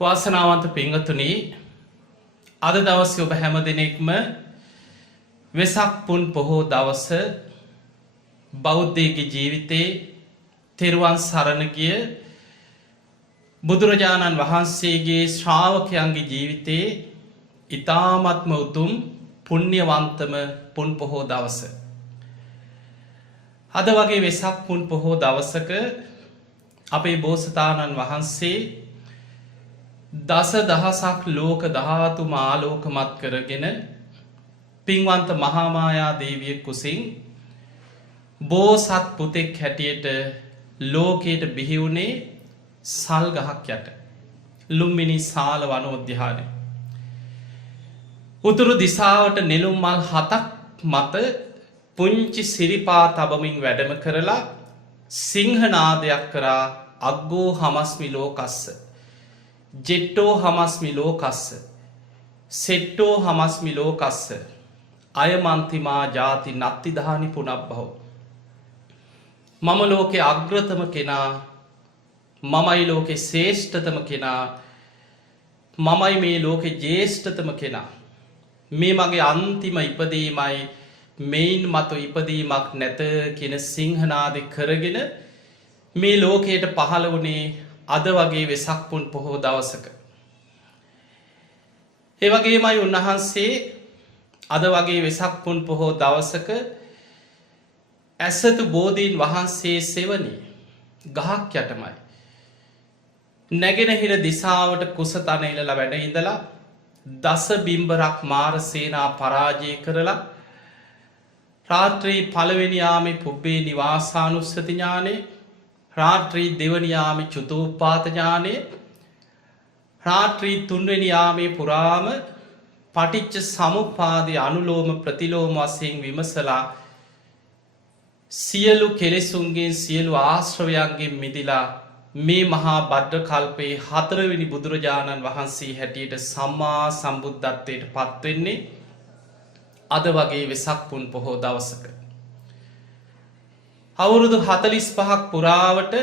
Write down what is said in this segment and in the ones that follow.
වාසනාවන්ත පින්වතුනි, අද දවසේ ඔබ හැම දිනෙකම වෙසක් පුන් පොහෝ දවස බෞද්ධයෙකුගේ ජීවිතේ තෙරුවන් සරණ ගිය බුදුරජාණන් වහන්සේගේ ශ්‍රාවකයන්ගේ ජීවිතේ ඊ타ත්ම උතුම් පුණ්‍යවන්තම පුන් පොහෝ දවස. අද වගේ වෙසක් පුන් පොහෝ දවසක අපේ බෝසතාණන් වහන්සේ දස දහසක් ලෝක ධාතු ආලෝකමත් කරගෙන පින්වන්ත මහාමායා දේවිය කුසින් බෝසත් පුතෙක් හැටියට ලෝකයට බිහි වුණේ සල් ගහක් යට ලුම්බිනි සාල වනෝද්‍යානය. උතුරු දිසාවට නෙළුම් මල් 7ක් මත පුංචි සිරිපා තබමින් වැඩම කරලා සිංහනාදයක් කරා අග්ගෝ හමස්මි ලෝකස්ස ජෙට්ටෝ හමස්මි ලෝකස්ස සෙට්ටෝ හමස්මි ලෝකස්ස අයමන්තිමා ජාති නත්තිධානි පුනබ්බහෝ. මම ලෝකෙ අග්‍රතම කෙනා, මමයි ලෝකෙ ශ්‍රේෂ්ඨතම කෙනා, මමයි මේ ලෝකෙ ජේෂ්ඨතම කෙනා. මේ මගේ අන්තිම ඉපදීමයි, මෙයින් මතු ඉපදීමක් නැත කියන සිංහනාදෙ කරගෙන මේ ලෝකයට පහළ වුණේ අද වගේ වෙසක් පුන් පොහෝ දවසක. ඒ වගේමයි උන්වහන්සේ අද වගේ වෙසක් පුන් පොහෝ දවසක ඇසතු බෝධීන් වහන්සේ සෙවණි ගහක් යටමයි නැගෙනහිර දිසාවට කුසතන ඉලලා වැඩ ඉඳලා දස බිම්බරක් මාර සේනා පරාජය කරලා රාත්‍රී පළවෙනි යාමේ පුබ්බේ නිවාසානුස්සති ඥානේ, රාත්‍රී දෙවනි යාමේ චුතෝපාත ඥානය, රාත්‍රී තුන්වෙනි යාමේ පුරාම පටිච්ච සමුප්පාදේ අනුලෝම ප්‍රතිලෝම වශයෙන් විමසලා සියලු කෙලෙසුන්ගෙන් සියලු ආශ්‍රවයන්ගෙන් මිදිලා මේ මහා බද්ද කල්පේ 4 වෙනි බුදුරජාණන් වහන්සේ හැටියට සම්මා සම්බුද්ධත්වයට පත් වෙන්නේ අද වගේ වෙසක් පුන් පොහෝ දවසක. අවුරුදු 45ක් පුරාවට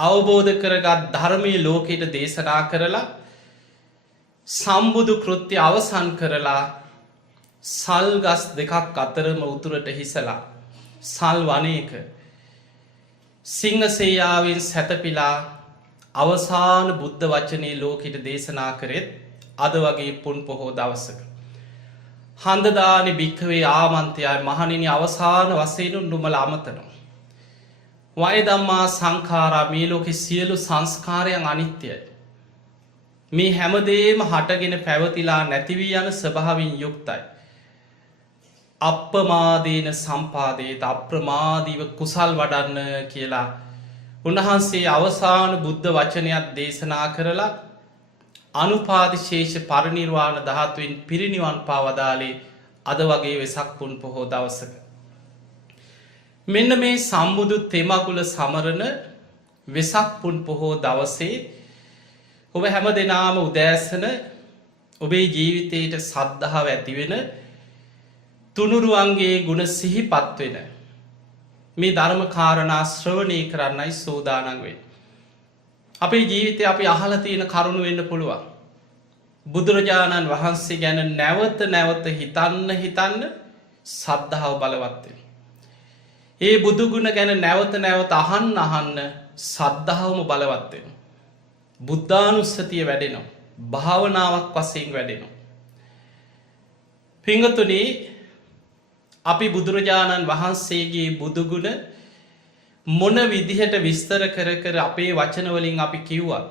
අවබෝධ කරගත් ධර්මයේ ලෝකයට දේශනා කරලා සම්බුදු කෘත්‍ය අවසන් කරලා සල් ගස් දෙකක් අතරම උතුරට හිසලා සල් වනයක සිංහසේයාවෙන් සැතපීලා අවසාන බුද්ධ වචනේ ලෝකයට දේශනා කරෙත් අද වගේ පුන් පොහෝ දවසක. හන්දදානි භික්ඛවේ ආමන්ත්‍රයයි මහණෙනි අවසාන වශයෙන් නුඹලා අමතනවා. වය ධම්මා සංඛාරා මේ ලෝකේ සියලු සංස්කාරයන් අනිත්‍යයි. මේ හැමදේම හටගෙන පැවතිලා නැති වී යන ස්වභාවයෙන් යුක්තයි. අප්‍රමාදේන සම්පාදේත අප්‍රමාදීව කුසල් වඩන්න කියලා උන්වහන්සේ අවසාන බුද්ධ වචනයක් දේශනා කරලා අනුපාදිශේෂ පරිනිර්වාණ ධාතුවෙන් පිරිනිවන් පාවදාලේ අද වගේ වෙසක් පුන් පොහෝ දවසක. මෙන්න මේ සම්බුදු තෙමගුල සමරන වෙසක් පුන් පොහෝ දවසේ ඔබ හැම දෙනාම උදෑසන ඔබේ ජීවිතයට සද්ධාව ඇතිවෙන තුනුරුවන්ගේ ගුණ සිහිපත් වෙන මේ ධර්ම කාරණා ශ්‍රවණය කරන්නයි සූදානම් වෙන්නේ. අපේ ජීවිතේ අපි අහලා තියෙන කරුණු වෙන්න පුළුවන්. බුදුරජාණන් වහන්සේ ගැන නැවත නැවත හිතන්න සද්ධාව බලවත් වෙනවා. ඒ බුදු ගුණ ගැන නැවත නැවත අහන්න සද්ධාවම බලවත් වෙනවා. බුද්ධානුස්සතිය වැඩෙනවා. භාවනාවක් වශයෙන් වැඩෙනවා. පින්වතුනි, අපි බුදුරජාණන් වහන්සේගේ බුදු ගුණ මොන විදිහට විස්තර කර අපේ වචන වලින් අපි කිව්වා.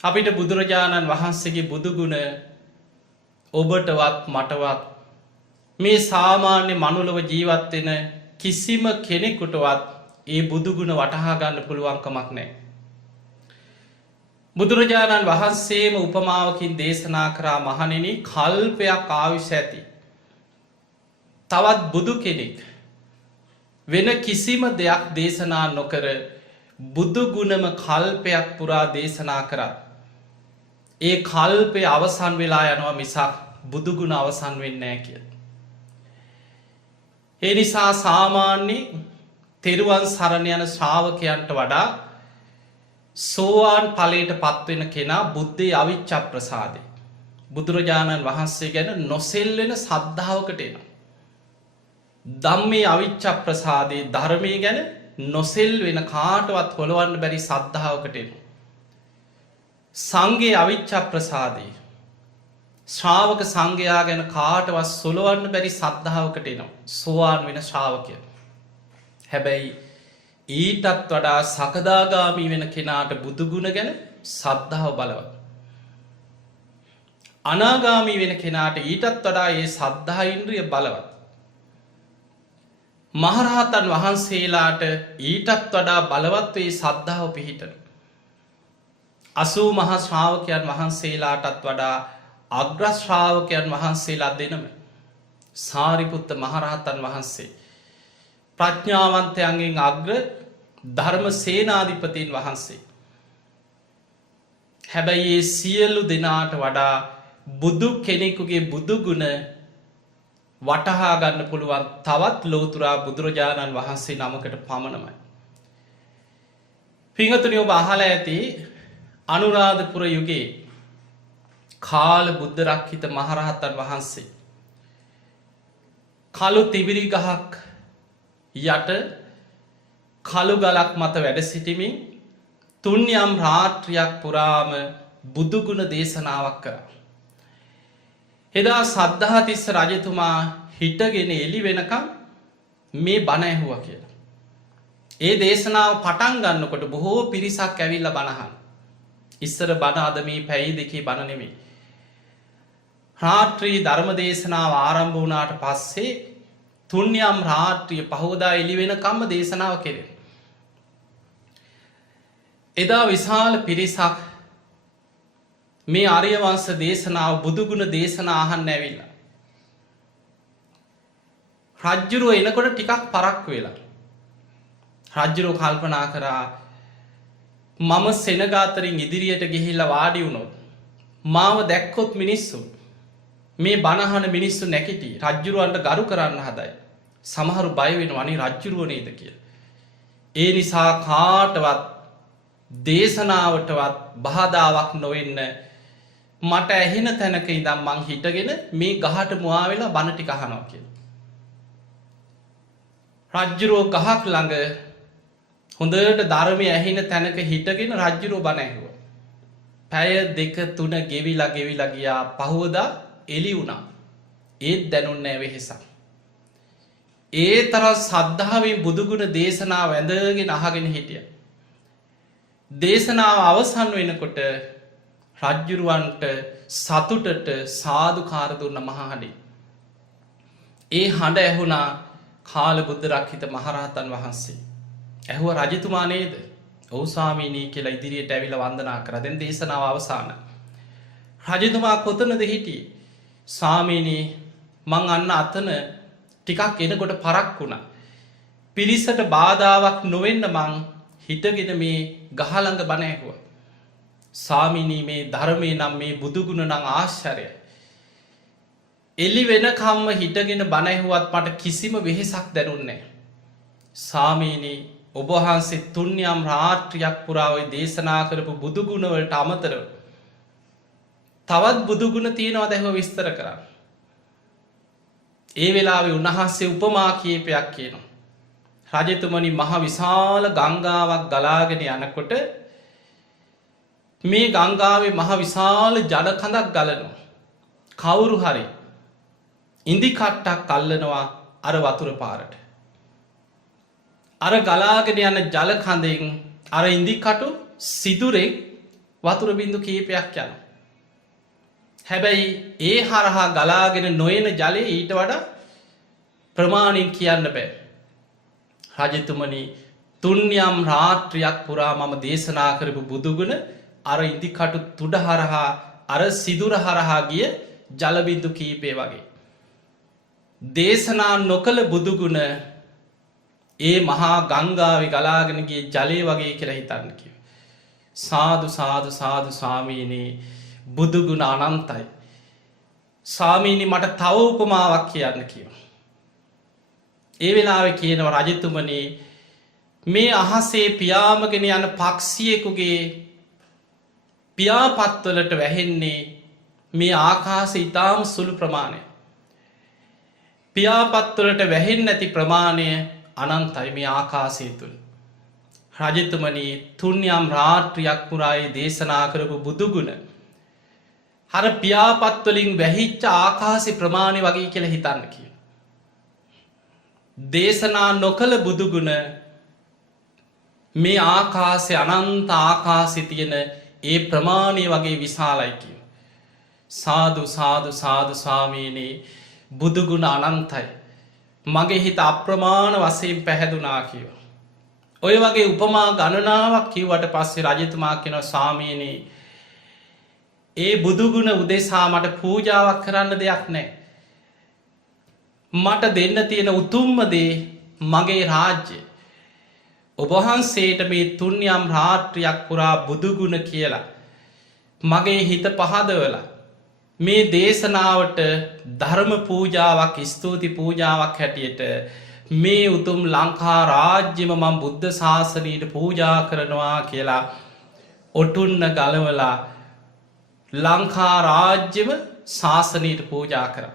අපිට බුදුරජාණන් වහන්සේගේ බුදු ගුණ ඔබටවත් මටවත් මේ සාමාන්‍ය මනුලව ජීවත් වෙන කිසිම කෙනෙකුටවත් ඒ බුදු ගුණ වටහා ගන්න පුළුවන් කමක් නැහැ. බුදුරජාණන් වහන්සේම උපමාවකින් දේශනා කරා මහණෙනි කල්පයක් ආයුෂ ඇති තවත් බුදු කෙනෙක් වෙන කිසිම දෙයක් දේශනා නොකර බුදු ගුණම කල්පයක් පුරා දේශනා කරා. ඒ කල්පය අවසන් වෙලා යනවා මිසක් බුදු ගුණ අවසන් වෙන්නේ නැහැ කියලා. ඒ නිසා සාමාන්‍ය තෙරුවන් සරණ යන ශ්‍රාවකයන්ට වඩා සෝවාන් ඵලයට පත්වෙන කෙනා බුද්ධේ අවිච්ඡ ප්‍රසාදේ. බුදුරජාණන් වහන්සේ ගැන නොසෙල්වෙන සද්ධාවකට එනවා. ධම්මේ අවිච්ඡ ප්‍රසාදේ ධර්මයේ ගැන නොසෙල් වෙන කාටවත් හොලවන්න බැරි සද්ධාවකට එනවා. සංඝේ අවිච්ඡ ප්‍රසාදේ ශ්‍රාවක සංඝයා ගැන කාටවත් සොලවන්න බැරි සද්ධාවකට එනවා. සෝවාන් වෙන ශ්‍රාවකය. හැබැයි ඊටත් වඩා සකදාගාමී වෙන කෙනාට බුදුගුණ ගැන සද්ධාව බලවත්. අනාගාමී වෙන කෙනාට ඊටත් වඩා ඒ සද්ධා ඉන්ද්‍රිය බලවත්. මහරහතන් වහන්සේලාට ඊටත් වඩා බලවත් වේ සද්ධාව පිහිටන. 80 මහා ශ්‍රාවකයන් වහන්සේලාටත් වඩා අග්‍ර ශ්‍රාවකයන් වහන්සේලා දෙනම සාරිපුත්ත මහරහතන් වහන්සේ ප්‍රඥාවන්තයන්ගෙන් අග්‍ර ධර්ම සේනාධිපතීන් වහන්සේ. හැබැයි ඒ සියලු දෙනාට වඩා බුදු කෙනෙකුගේ බුදුගුණ වටහා ගන්න පුළුවන් තවත් ලෝතුරා බුදුරජාණන් වහන්සේ නමකට පමණමයි. පිංහතුනි ඔබ අහලා ඇති අනුරාධපුර යුගයේ කාල බුද්ධ රක්ඛිත මහරහතන් වහන්සේ කළු තිබිරි ගහක් යට කළු ගලක් මත වැඩ සිටිමින් තුන්යම් රාත්‍රියක් පුරාම බුදුගුණ දේශනාවක් කරා. එදා සද්ධාතිස්ස රජතුමා හිටගෙන එළි වෙනකම් මේ බණ ඇහුවා කියලා. ඒ දේශනාව පටන් ගන්නකොට බොහෝ පිරිසක් ඇවිල්ලා බණහන්. ඉස්සර බණ අද මේ පැය දෙකේ බණ නෙමෙයි. රාත්‍රී ධර්ම දේශනාව ආරම්භ වුණාට පස්සේ තුන්යම් රාත්‍රිය පහෝදා එළි වෙනකම්ම දේශනාව කෙරේ. එදා විශාල පිරිසක් මේ ආර්ය වංශ දේශනාව බුදුගුණ දේශනා අහන්න ඇවිල්ලා. රජ්ජුරුව එනකොට ටිකක් පරක්කු වෙලා. රජ්ජුරුව කල්පනා කරා මම සෙනග අතරින් ඉදිරියට ගිහිල්ලා වාඩි වුණොත් මාව දැක්කොත් මිනිස්සු මේ බණහන මිනිස්සු නැකිටි රජ්ජුරුවන්ට ගරු කරන්න හදයි. සමහරු බය වෙනවා අනේ රජ්ජුරුව නේද කියලා. ඒ නිසා කාටවත් දේශනාවටවත් බාධාවක් නොවෙන්න මට ඇහෙන තැනක ඉඳන් මං හිටගෙන මේ ගහට මුවා වෙලා බණ ටික අහනවා කියලා. රජ්ජුරුව ගහක් ළඟ හොඳට ධර්මයේ ඇහෙන තැනක හිටගෙන රජ්ජුරුව බණ ඇහුවා. පැය 2 3 ගෙවිලා ගියා. පහවදා එළි වුණා. ඒත් දැනුන්නේ නැහැ වෙහසක්. ඒ තරම් සද්ධාවෙන් බුදුගුණ දේශනාව වැඳගෙන අහගෙන හිටියා. දේශනාව අවසන් වෙනකොට රජ්ජුරුවන්ට සතුටට සාදුකාර දුන්න මහා හඬින්. ඒ හඬ ඇහුණා කාල බුද්ධ රක්ඛිත මහරහතන් වහන්සේ. ඇහුවා රජතුමා නේද? ඔව් ස්වාමීනි කියලා ඉදිරියට ඇවිල්ලා වන්දනා කරා. දැන් දේශනාව අවසాన. රජතුමා කොතනද හිටියේ? ස්වාමීනි මං අන්න අතන ටිකක් එනකොට පරක් වුණා. පිරිසට බාධාවක් නොවෙන්න මං හිටගෙන මේ ගහ ළඟ බණ ඇහුවා. ස්වාමීනි මේ ධර්මයේ නම් මේ බුදුගුණ නම් ආශ්චර්යයි. එළි වෙනකම්ම හිටගෙන බණ ඇහුවත් මට කිසිම වෙහෙසක් දැනුන්නේ නැහැ. ස්වාමීනි ඔබ වහන්සේ තුන්යම් රාත්‍රියක් පුරා ওই දේශනා කරපු බුදුගුණ වලට අමතරව තවත් බුදුගුණ තියෙනවද එහෙම විස්තර කරා. ඒ වෙලාවේ උන්වහන්සේ උපමා කීපයක් කියනවා. රජතුමනි මහ විශාල ගංගාවක් ගලාගෙන යනකොට මේ ගංගාවේ මහ විශාල ජල කඳක් ගලනවා. කවුරු හරි ඉඳි කට්ටක් අල්ලනවා අර වතුර පාරට. අර ගලාගෙන යන ජල කඳෙන් අර ඉඳි කටු සිදුරෙන් වතුර බින්දු කීපයක් යනවා. හැබැයි ඒ හරහා ගලාගෙන නොයන ජලය ඊට වඩා ප්‍රමාණයෙන් කියන්න බෑ. රජතුමනි තුන්යම් රාත්‍රියක් පුරා මම දේශනා කරපු බුදුගුණ අර ඉදි කටු තුඩ හරහා අර සිදුර හරහා ගිය ජලබින්දු කීපේ වගේ. දේශනා නොකළ බුදුගුණ ඒ මහා ගංගාවේ ගලාගෙන ගිය ජලය වගේ කියලා හිතන්න කිව්වා. සාදු සාදු සාදු ස්වාමීනි බුදුගුණ අනන්තයි. ස්වාමීනි මට තව උපමාවක් කියන්න කිව්වා. ඒ වෙලාවේ කියනවා රජතුමනි මේ අහසේ පියාමගෙන යන පක්ෂියෙකුගේ පියාපත්වලට වැහෙන්නේ මේ ආකාස ඉතාම සුළු ප්‍රමාණය. පියාපත්වලට වැහෙන් නැති ප්‍රමාණය අනන්තයි මේ ආකාසය තුළ. රජතුමනී තුන්යම් රාත්‍රියක් පුරායි දේශනා කරපු බුදුගුණ හර පියාපත්වලින් වැහිච්ච ආකාසි ප්‍රමාණය වගේ කියල හිතන්න කිය. දේශනා නොකළ බුදුගුණ මේ ආකාසය අනන්ත ආකාසි තියෙන ඒ ප්‍රමාණය වගේ විශාලයි කිය. සාදු සාදු සාදු ස්වාමීනී බුදුගුණ අනන්තයි. මගේ හිත අප්‍රමාණ වසයෙන් පැහැදුනා කියව. ඔය වගේ උපමා ගණනාවක් කිව්වට පස්සේ රජතුමා කෙන ස්වාමීනී ඒ බුදුගුණ උදෙසා මට පූජාවක් කරන්න දෙයක් නෑ. මට දෙන්න තියෙන උතුම්මදේ මගේ රාජ්‍ය. ඔබහන්සේට මේ තුන්යම් රාත්‍රියක් පුරා බුදුගුණ කියලා. මගේ හිත පහදවල මේ දේශනාවට ධර්ම පූජාවක් ස්තුති පූජාවක් හැටියට මේ උතුම් ලංකා රාජ්‍යම මං බුද්ධ ශාසනයට පූජා කරනවා කියලා ඔටුන්න ගලවලා ලංකා රාජ්‍යම ශාසනයට පූජා කර.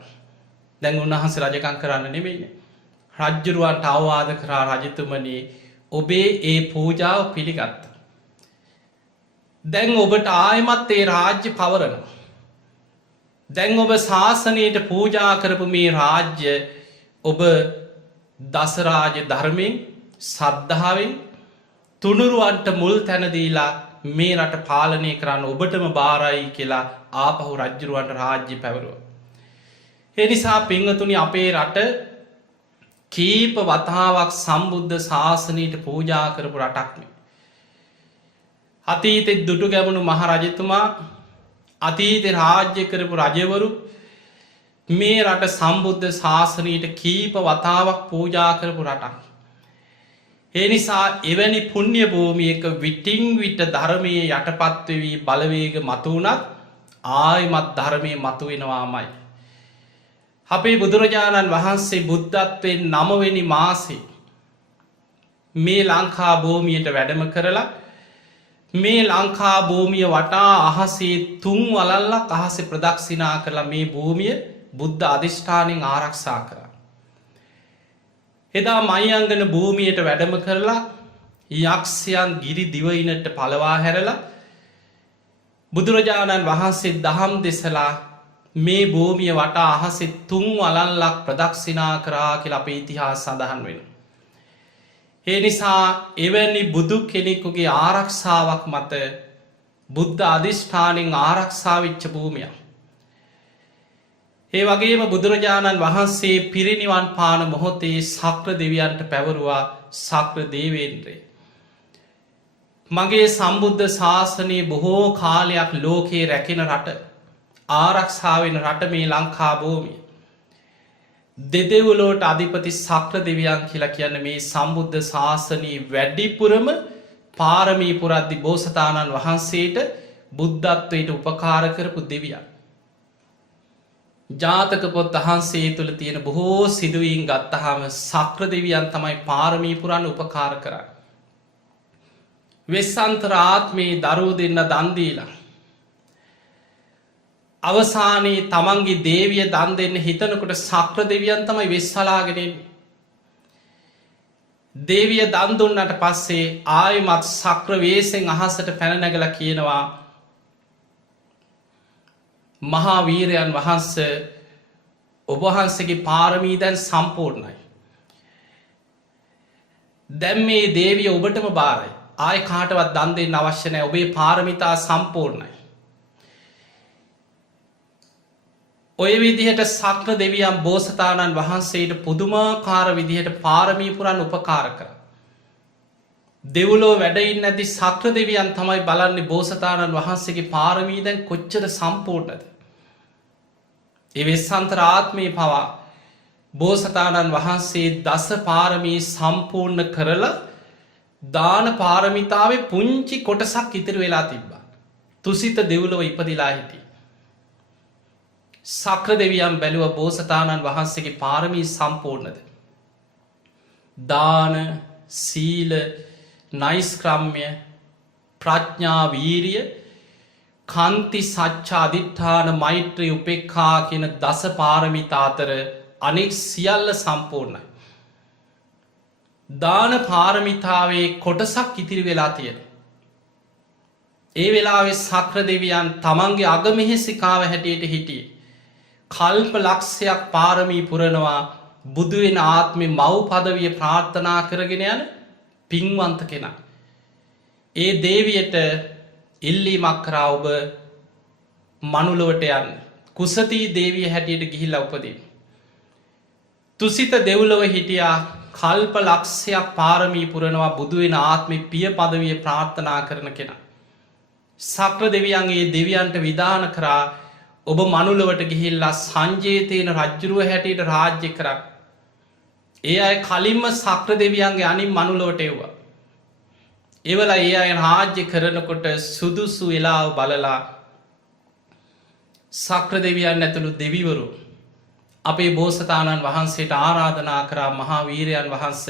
දැන් උන්වහන්සේ රජකං කරන්න නෙමෙයින. රජ්ජුරුවන්ට අවවාද කරා රජතුමනී ඔබේ ඒ පූජාව පිළිගත්ත. දැන් ඔබට ආයමත් ඒ රාජ්‍ය පවරන. දැන් ඔබ ශාසනයට පූජා කරපු මේ රාජ්‍ය ඔබ දසරාජ ධර්මයෙන් සද්ධාවෙන් තුනුරුවන්ට මුල් තැනදීලා මේ රට පාලනය කරන්න ඔබටම බාරයි කියලා ආපහු රජ්ජුරුවන්ට රාජ්‍ය පැවරුව. එනිසා පිංහතුනි අපේ රට කීප වතාවක් සම්බුද්ධ ශාසනයට පූජා කරපු රටක්ම. අතීතෙත් දුටු ගැමුණු මහරජතුමා අතීත රාජ්‍ය කරපු රජවරු මේ රට සම්බුද්ධ ශාසනයට කීප වතාවක් පූජා කරපු රටක්. ඒ නිසා එවැනි පුුණ්්‍ය භූමියක විටිං විට ධර්මය යටපත්වවී බලවේග මතුවනත් ආයමත් ධර්මය මතුවෙනවාමයි. අපේ බුදුරජාණන් වහන්සේ බුද්ධත්වයෙන් නමවෙනි මාසේ මේ ලංකා භූමියයට වැඩම කරලා මේ ලංකා භූමිය වටා අහසේ තුන් වලල්ලක් අහස ප්‍රදක්ෂිනා කරලා මේ භූමිය බුද්ධ අධිෂ්ඨානෙන් ආරක්ෂා කර. එදා මයිංගන භූමියයට වැඩම කරලා යක්ෂයන් ගිරි දිවයිනට පලවා හැරලා බුදුරජාණන් වහන්සේ දහම් දෙසලා මේ භූමිය වටා අහසෙ තුන් වලල්ලක් ප්‍රදක්ෂිනා කරා කියලා අපේ ඉතිහාස සඳහන් වෙන. ඒ නිසා එවැනි බුදු කෙනෙකුගේ ආරක්ෂාවක් මත බුද්ධ අධිෂ්ඨානෙන් ආරක්ෂාවිච්ච භූමිය. ඒ වගේම බුදුරජාණන් වහන්සේ පිරිනිවන් පාන මොහොතේ සක්‍ර දෙවියන්ට පැවරුවා සක්‍ර දේවේන්ද්‍රේ. මගේ සම්බුද්ධ ශාසනයේ බොහෝ කාලයක් ලෝකයේ රැකෙන රට ආරක්ෂාවෙන රට මේ ලංකා භූමිය. දෙදෙවුලෝට අධිපති සක්‍ර දෙවියන් කියලා කියන්න මේ සම්බුද්ධ ශාසනී වැඩිපුරම පාරමී පුරද්දි බෝසතාණන් වහන්සේට බුද්ධත්වයට උපකාර කරපු දෙවියන්. ජාතක පොත් වහන්සේ තුළ තියෙන බොහෝ සිදුවීන් ගත්තහම සක්‍ර දෙවියන් තමයි පාරමී පුරන්න උපකාර කරන්න. වෙස්සන්තරාත්මේ දරුව දෙන්න දන්දීලා. අවසානයේ තමන්ගේ දේවිය දන් දෙන්න හිතනකොට සක්‍ර දෙවියන් තමයි වෙස්සලාගෙනෙන්. දේවිය දන් දුන්නට පස්සේ ආයමත් සක්‍ර වේසෙන් අහසට පැනනැගල කියනවා මහා වීරයන් වහන්ස ඔබහන්සගේ පාරමී දැන් සම්පූර්ණයි. දැම් මේ දේවිය ඔබටම බාරයි ආය කාටවත් දන් දෙන්න අවශ්‍යනය ඔබේ පාරමිතා සම්පූර්ණයි. ඔය විදිහට සක්‍ර දෙවියන් බෝසතාණන් වහන්සේට පුදුමාකාර විදිහට පාරමීපුරන් උපකාර කර. දෙවුලෝ වැඩයින් නැති සක්‍ර දෙවියන් තමයි බලන්නේ බෝසතාණන් වහන්සේගේ පාරමීදැන් කොච්චර සම්පූර්ණද. එවෙස්සන්තර ආත්මය පවා බෝසතාණන් වහන්සේ දස පාරමී සම්පූර්ණ කරලා දාන පාරමිතාවේ පුංචි කොටසක් ඉතිර වෙලා තිබ්බා. තුසිත දෙවුලව ඉපදිලා හිටිය. සක්‍ර දෙවියන් බැලුව බෝසතාණන් වහන්සේගේ පාරමී සම්පූර්ණද. දාන සීල නෛෂ්ක්‍රම්‍ය ප්‍රඥා වීරිය කන්ති සච්චා අධිඨාන මෛත්‍රී උපේක්ඛා කියන දස පාරමිතා අතර අනෙක් සියල්ල සම්පූර්ණයි. දාන පාරමිතාවේ කොටසක් ඉතිරි වෙලා තියෙන. ඒ වෙලාවේ සක්‍ර දෙවියන් තමන්ගේ අගමෙහෙසිකාව හැටියට හිටියේ. කල්ප ලක්ෂයක් පාරමී පුරනවා බුදුවෙන ආත්මෙ මව් පදවිය ප්‍රාර්ථනා කරගෙන යන පින්වන්ත කෙනා. ඒ දේවියට ඉල්ලීමක් කරා ඔබ මනුලොවට යන්න. කුසතී දේවිය හැටියට ගිහිල්ලා උපදින්න. තුසිත දෙව්ලොව හිටියා කල්ප ලක්ෂයක් පාරමී පුරනවා බුදුවෙන ආත්මෙ පිය පදවිය ප්‍රාර්ථනා කරන කෙනා. සක්‍ර දෙවියන්ගේ දෙවියන්ට විධාන කරා ඔබ මනුලොවට ගිහිල්ලා සංජේතයන රජ්ජුරුව හැටියට රාජ්‍ය කරක්. ඒ අය කලින්ම සක්‍ර දෙවියන්ගේ අනින් මනුලොවට එව්වා. එවල ඒ අය රාජ්‍ය කරනකොට සුදුසු වෙලාව බලලා සක්‍ර දෙවියන් ඇතුළු දෙවිවරු අපේ බෝසතාණන් වහන්සේට ආරාධනා කරා මහා වීරයන් වහන්ස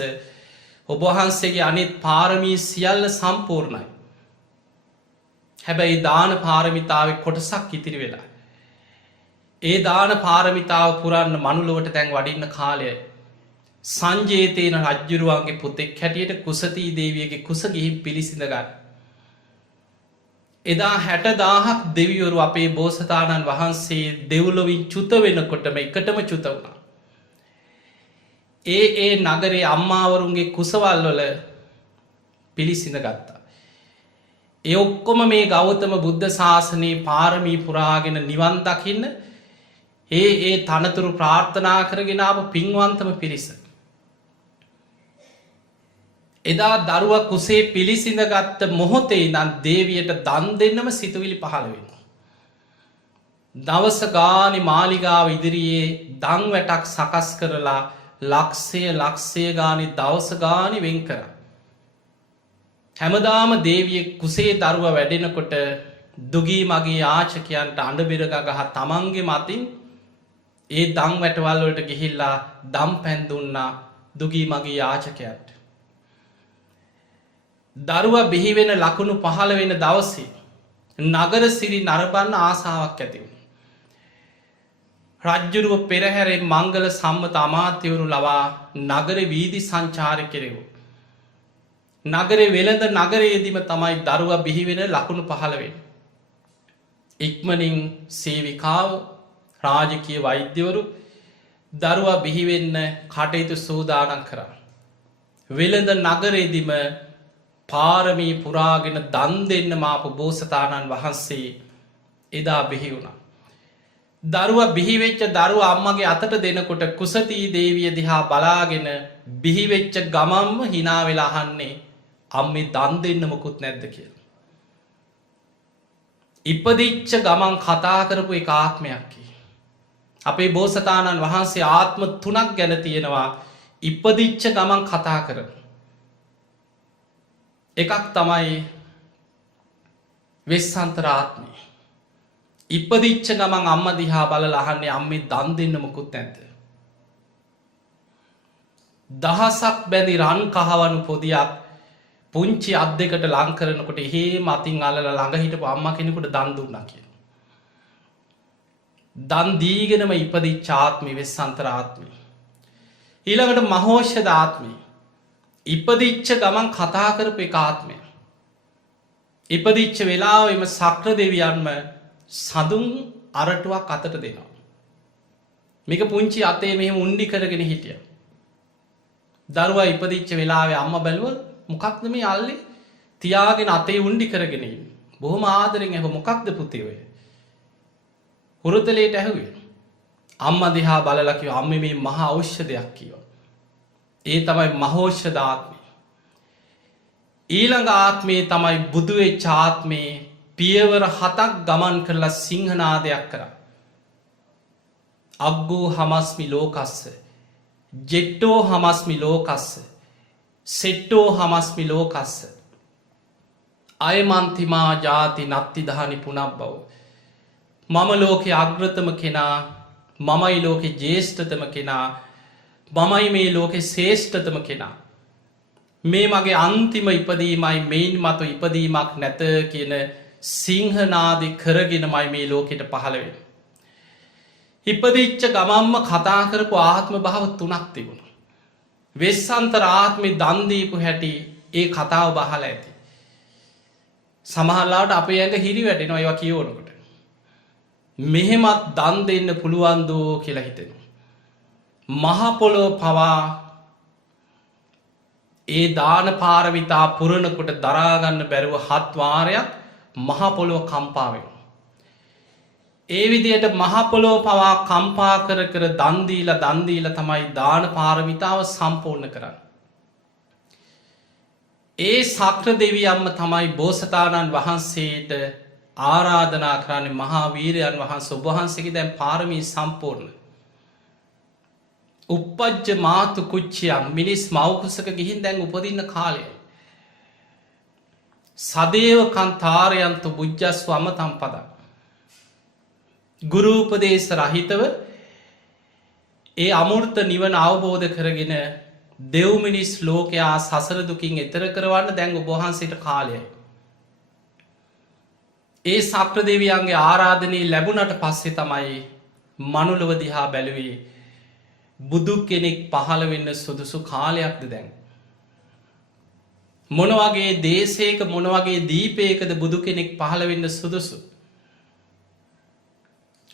ඔබවහන්සේගේ අනිත් පාරමී සියල්ල සම්පූර්ණයි. හැබැයි දාන පාරමිතාව කොටසක් ඉතිරි වෙලා. ඒ දාන පාරමිතාව පුරන්න මනුලොවට තැන් වඩින්න කාලයයි. සංජේතයන රජ්ජුරුවන්ගේ පුතෙක් හැටියට කුසතී දේවියගේ කුස ගිහින් පිළිසිඳගන්න. එදා 60,000ක් දෙවිවරු අපේ බෝසතාණන් වහන්සේ දෙව්ලොවින් චුත වෙනකොටම එකටම චුත වුණා. ඒ නගරේ අම්මාවරුන්ගේ කුසවල්වල පිළිසිඳ ගත්තා. ඒ ඔක්කොම මේ ගෞතම බුද්ධ ශාසනයේ පාරමී පුරාගෙන නිවන් දකින්න ඒ තනතුරු ප්‍රාර්ථනා කරගෙන ආපු පින්වන්තම පිරිස. එදා දරුව කුසේ පිළිසිඳගත්ත මොහොතේ ඉඳන් දේවියට දන් දෙන්නම සිතුවිලි පහළ වෙනවා. දවස ගානේ මාලිගාව ඉදිරියේ දන් වැටක් සකස් කරලා ලක්ෂය ගානේ දවස ගානේ වෙන් කරා. හැමදාම දේවිය කුසේ දරුව වැඩෙනකොට දුගී මගේ යාචකයන්ට අඬබෙර ගහ තමන්ගේ මතින් ඒ දන් වැටවල් වලට ගිහිල්ලා දම් පැන් දුන්නා දුගී මගේ යාචකයන්ට. දරුවා බිහි වෙන ලකුණු පහළ වෙන දවසේ නගර සිරි නරඹන්න ආසාවක් ඇති වුණා. රජ්ජුරුව පෙරහැරේ මංගල සම්මත අමාත්‍යවරු ලවා නගර වීදි සංචාරය කෙරෙව්වා. නගරේ වෙළඳ නගරයේදීම තමයි දරුවා බිහි වෙන ලකුණු පහළ වෙන්නේ. ඉක්මනින් සේවිකාව රාජකීය වෛද්‍යවරු දරුවා බිහි වෙන්න කටයුතු සූදානම් කරා. වෙළඳ නගරයේදීම පාරමී පුරාගෙන දන් දෙන්න මාපු බෝසතාණන් වහන්සේ එදා බිහි වුණා. දරුවා බිහිවෙච්ච දරුවා අම්මගේ අතට දෙනකොට කුසතී දේවිය දිහා බලාගෙන බිහිවෙච්ච ගමම්ම හිනා වෙලා අහන්නේ අම්මේ දන් දෙන්න මොකුත් නැද්ද කියලා. ඉපදිච්ච ගමන් කතා කරපු එක ආත්මයක්. අපේ බෝසතාණන් වහන්සේ ආත්ම 3ක් ගැන තියෙනවා ඉපදිච්ච ගමන් කතා කරන. එකක් තමයි වෙස්සන්තර ආත්මය. ඉපදිච්ච ගමන් අම්ම දිහා බලලා අහන්නේ අම්මේ දන් දෙන්න මොකුත් නැද්ද? දහසක් බැඳි රන් කහවණු පොදියක් පුංචි අත් දෙකට ලං කරනකොට එහෙම අතින් අල්ලලා ළඟ හිටපු අම්මා කෙනෙකුට දන් දුන්නා කියලා. දන් දීගෙනම ඉපදිච්ච ආත්මය වෙස්සන්තර ආත්මය. ඊළඟට මහෝෂධ ආත්මය. ඉපදිච්ච ගමන් කතා කරපු එක ආත්මය. ඉපදිච්ච වෙලාවෙම සක්‍ර දෙවියන්ම සඳුන් අරටුවක් අතට දෙනවා. මේක පුංචි අතේ මෙහෙම උණ්ඩි කරගෙන හිටියා. දරුවා ඉපදිච්ච වෙලාවේ අම්මා බැලුවා මොකක්ද මේ අල්ලේ තියාගෙන අතේ උණ්ඩි කරගෙන ඉන්නේ. බොහොම ආදරෙන් ඇහුවා මොකක්ද පුතේ ඔය? හුරුතලේට ඇහුවේ. අම්මා දිහා බලලා කිව්වා අම්මේ මේ මහා ඖෂධයක් කිව්වා. ඒ තමයි මහෝෂධ ආත්මය. ඊළඟ ආත්මේ තමයි බුදු වෙච්ච ආත්මේ පියවර 7ක් ගමන් කරලා සිංහනාදයක් කරා. අග්ගෝ හමස්මි ලෝකස්ස ජෙට්ටෝ හමස්මි ලෝකස්ස සෙට්ටෝ හමස්මි ලෝකස්ස අයමන්තිමා ජාති නත්තිධානි පුනබ්බව. මම ලෝකෙ අග්‍රතම කෙනා මමයි ලෝකෙ ජේෂ්ඨතම කෙනා මමයි මේ ලෝකෙ ශේෂ්ඨතම කෙනා මේ මගේ අන්තිම ඉපදීමයි මේන් මතු ඉපදීමක් නැත කියන සිංහනාදි කරගෙනමයි මේ ලෝකෙට පහළවෙන. ඉපදිච්ච ගමම්ම කතා කරපු ආත්ම භාව 3ක් තිබුණ. වෙස්සන්තර ආත්මි දන්දීපු හැටි ඒ කතාව බහල ඇති. සමහල්ලාට අපේ ඇඟ හිරි වැටෙනවා ඒවා කියවනකට. මෙහෙමත් දන් දෙන්න පුළුවන්දෝ කියලා හිතෙනවා. මහපොලෝ පවා ඒ දාන පාරමිතා පුරණකොට දරාගන්න බැරුව 7 වාරයක් මහපොලොව කම්පාවෙන. ඒ විදියට මහපොලෝ පවා කම්පා කර කර දන්දීල තමයි දාන පාරමිතාව සම්පූර්ණ කරන්න. ඒ සක්‍ර දෙවියම්ම තමයි බෝසතාණන් වහන්සේට ආරාධනා කරන්නේ මහා වීරයන් වහන්ස ඔබවහන්සේගේ දැන් පාරමී සම්පූර්ණ. උපපජ්ජ මාතු කුච්චියන් මිනිස් මවකුසක ගිහින් දැන් උපදින්න කාලය. සදේව කන්තාරයන්තු බුද්ධස්ව අමතම් පදක්. ගුරූපදේශ රහිතව ඒ අමුෘත නිවන අවබෝධ කරගෙන දෙව්මිනිස් ලෝකයා සසර දුකින් එතර කරවන්න දැන් ඔබවහන්සේට කාලයයි. ඒ සක්‍ර දෙවියන්ගේ ආරාධනී ලැබුණට පස්සේ තමයි මනුලව දිහා බැලුවේ බුදු කෙනෙක් පහළ වෙන්න සුදුසු කාලයක්ද දැන්. මොනවගේ දේශයක මොනවගේ දීපයකද බුදු කෙනෙක් පහළ වෙන්න සුදුසු.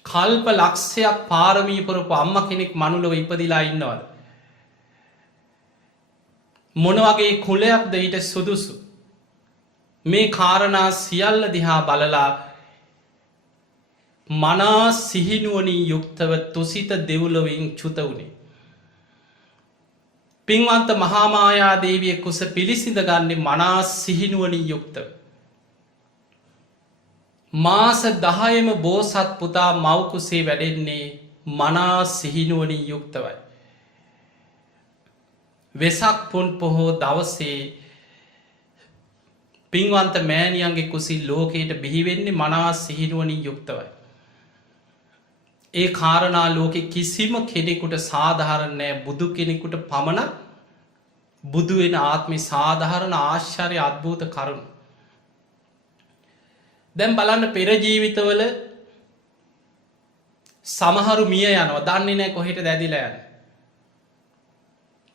කල්ප ලක්ෂයක් පාරමීපුරපු අම්ම කෙනෙක් මනුලව ඉපදිලා ඉන්නවද. මොනවගේ කුලයක්ද ඊට සුදුසු. මේ කාරණා සියල්ල දිහා බලලා මනා සිහිනුවනින් යුක්තව තුසිත දෙව්ලොවින් චුත වුණේ. පින්වන්ත මහාමායා දේවිය කුස පිළිසිඳ ගන්නේ මනා සිහිනුවනින් යුක්තව. මාස 10ම බෝසත් පුතා මවකුසේ වැඩෙන්නේ මනා සිහිනුවනින් යුක්තවයි. වෙසක් පුන් පොහෝ දවසේ පින්වන්ත මෑණියන්ගේ කුසිල් ලෝකයට බිහිවෙන්නේ මනා සිහිනුවනින් යුක්තවයි. ඒ කාරණා ලෝකෙ කිසිම කෙනෙකුට සාධාරණෑ බුදු කෙනෙකුට පමණක් බුදුවෙන ආත්මි සාධාරණ ආශ්චර්ය අද්භූත කරුණු. දැන් බලන්න පෙරජීවිතවල සමහරු මිය යනවා දන්නේ නෑ කොහෙට දැදිලා යන.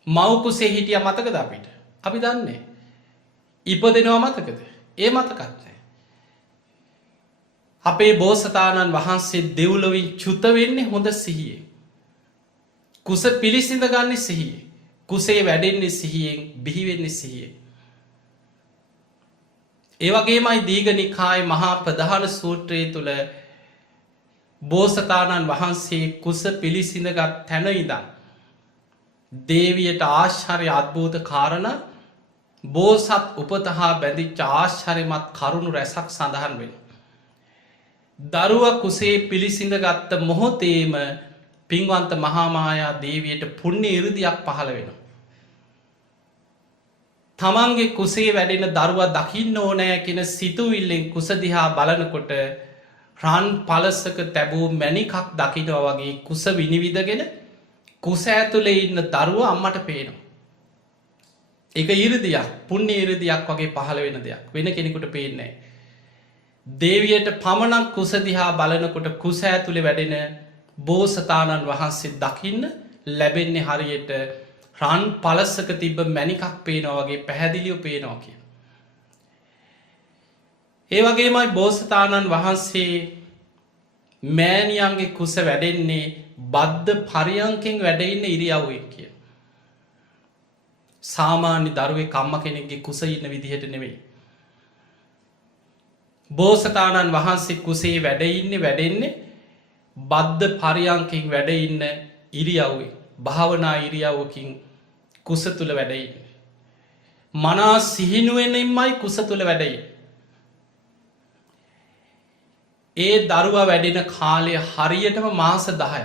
මවකුසේ හිටිය මතකද අපිට අපි දන්නේ. ඉපදෙනවා මතකද ඒ මතකත් නෑ. අපේ බෝසතාණන් වහන්සේ දෙව්ලොවින් චුත වෙන්නේ හොඳ සිහියෙන්. කුස පිළිසිඳ ගන්න සිහියේ. කුසේ වැඩෙන්නේ සිහියෙන් බිහිවෙන්නේ සිහියෙන්. ඒවගේමයි දීඝනිකාය මහා ප්‍රධාන සූත්‍රයේ තුළ බෝසතාණන් වහන්සේ කුස පිළිසිඳගත් තැන ඉඳන් දේවියට ආශ්චර්ය අද්භූත කාරණ බෝසත් උපතහා බැඳිච්ච ආශ්චර්යමත් කරුණු රැසක් සඳහන් වෙන. දරුව කුසේ පිළිසිඳ ගත්ත මොහොතේම පින්වන්ත මහාමායා දේවියට පුණ්‍ය ඉරිදියක් පහළ වෙන. තමන්ගේ කුසේ වැඩෙන දරුව දකින්න ඕනෑ කෙන සිතුවිල්ලෙන් කුසදිහා බලනකොට රන් පලසක තැබූ මැණිකක් දකිනවා වගේ කුස විනිවිදගෙන කුස ඇතුළේ ඉන්න දරුව අම්මට පේනවා. එක ඉරිදියක් පුණ්‍ය ඉරිදියක් වගේ පහළ වෙන දෙයක් වෙන කෙනෙකුට පේන්නේ. දේවියට පමණක් කුසදිහා බලනකොට කුස ඇතුළේ වැඩෙන බෝසතාණන් වහන්සේ දකින්න ලැබෙන්නේ හරියට රන් පලස්සක තිබ්බ මැණිකක් පේනවා වගේ පැහැදිලිව පේනවා කිය. ඒ වගේමයි බෝසතාණන් වහන්සේ මෑණියන්ගේ කුස වැඩෙන්නේ බද්ධ පරියංකෙන් වැඩඉන්න ඉරියව්වෙන් කිය. සාමාන්‍ය දරුවෙක් අම්ම කෙනෙක්ගේ කුස ඉන්න විදිහට නෙවෙයි. බෝසතාණන් වහන්සේ කුසේ වැඩෙන්නේ බද්ධ පරියංකෙන් වැඩඉන්න ඉරියව්වේ භාවනා ඉරියව්වකින් කුස තුළ වැඩයි. මනා සිහිනුවෙනෙන්මයි කුස තුළ වැඩයි. ඒ දරුවා වැඩෙන කාලය හරියටම මාස 10යි.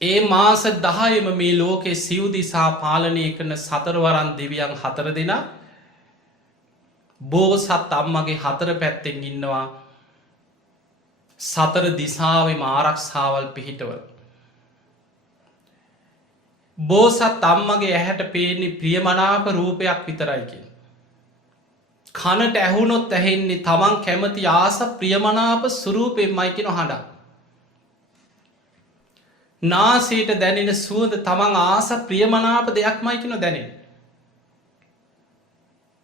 ඒ මාස 10ම මේ ලෝකෙ සිව්දිසා පාලනය කරන සතරවරන් දෙවියන් 4 දෙනා බෝසත් අම්මගේ 4 පැත්තෙන් ඉන්නවා. සතර දිසාවෙම ආරක්ෂාවල් පිහිටවල. බෝසත් අම්මගේ ඇහැට පේන්නේ ප්‍රියමනාප රූපයක් විතරයි කිය. කනට ඇහුනොත් ඇහෙන්නේ තමන් කැමති ආස ප්‍රියමනාප සුරූපයෙන් මයිකෙන හඬ. නාසයට දැනෙන සුවද තමන් ආස ප්‍රියමනාප දෙයක් මයිකෙන දැනෙන.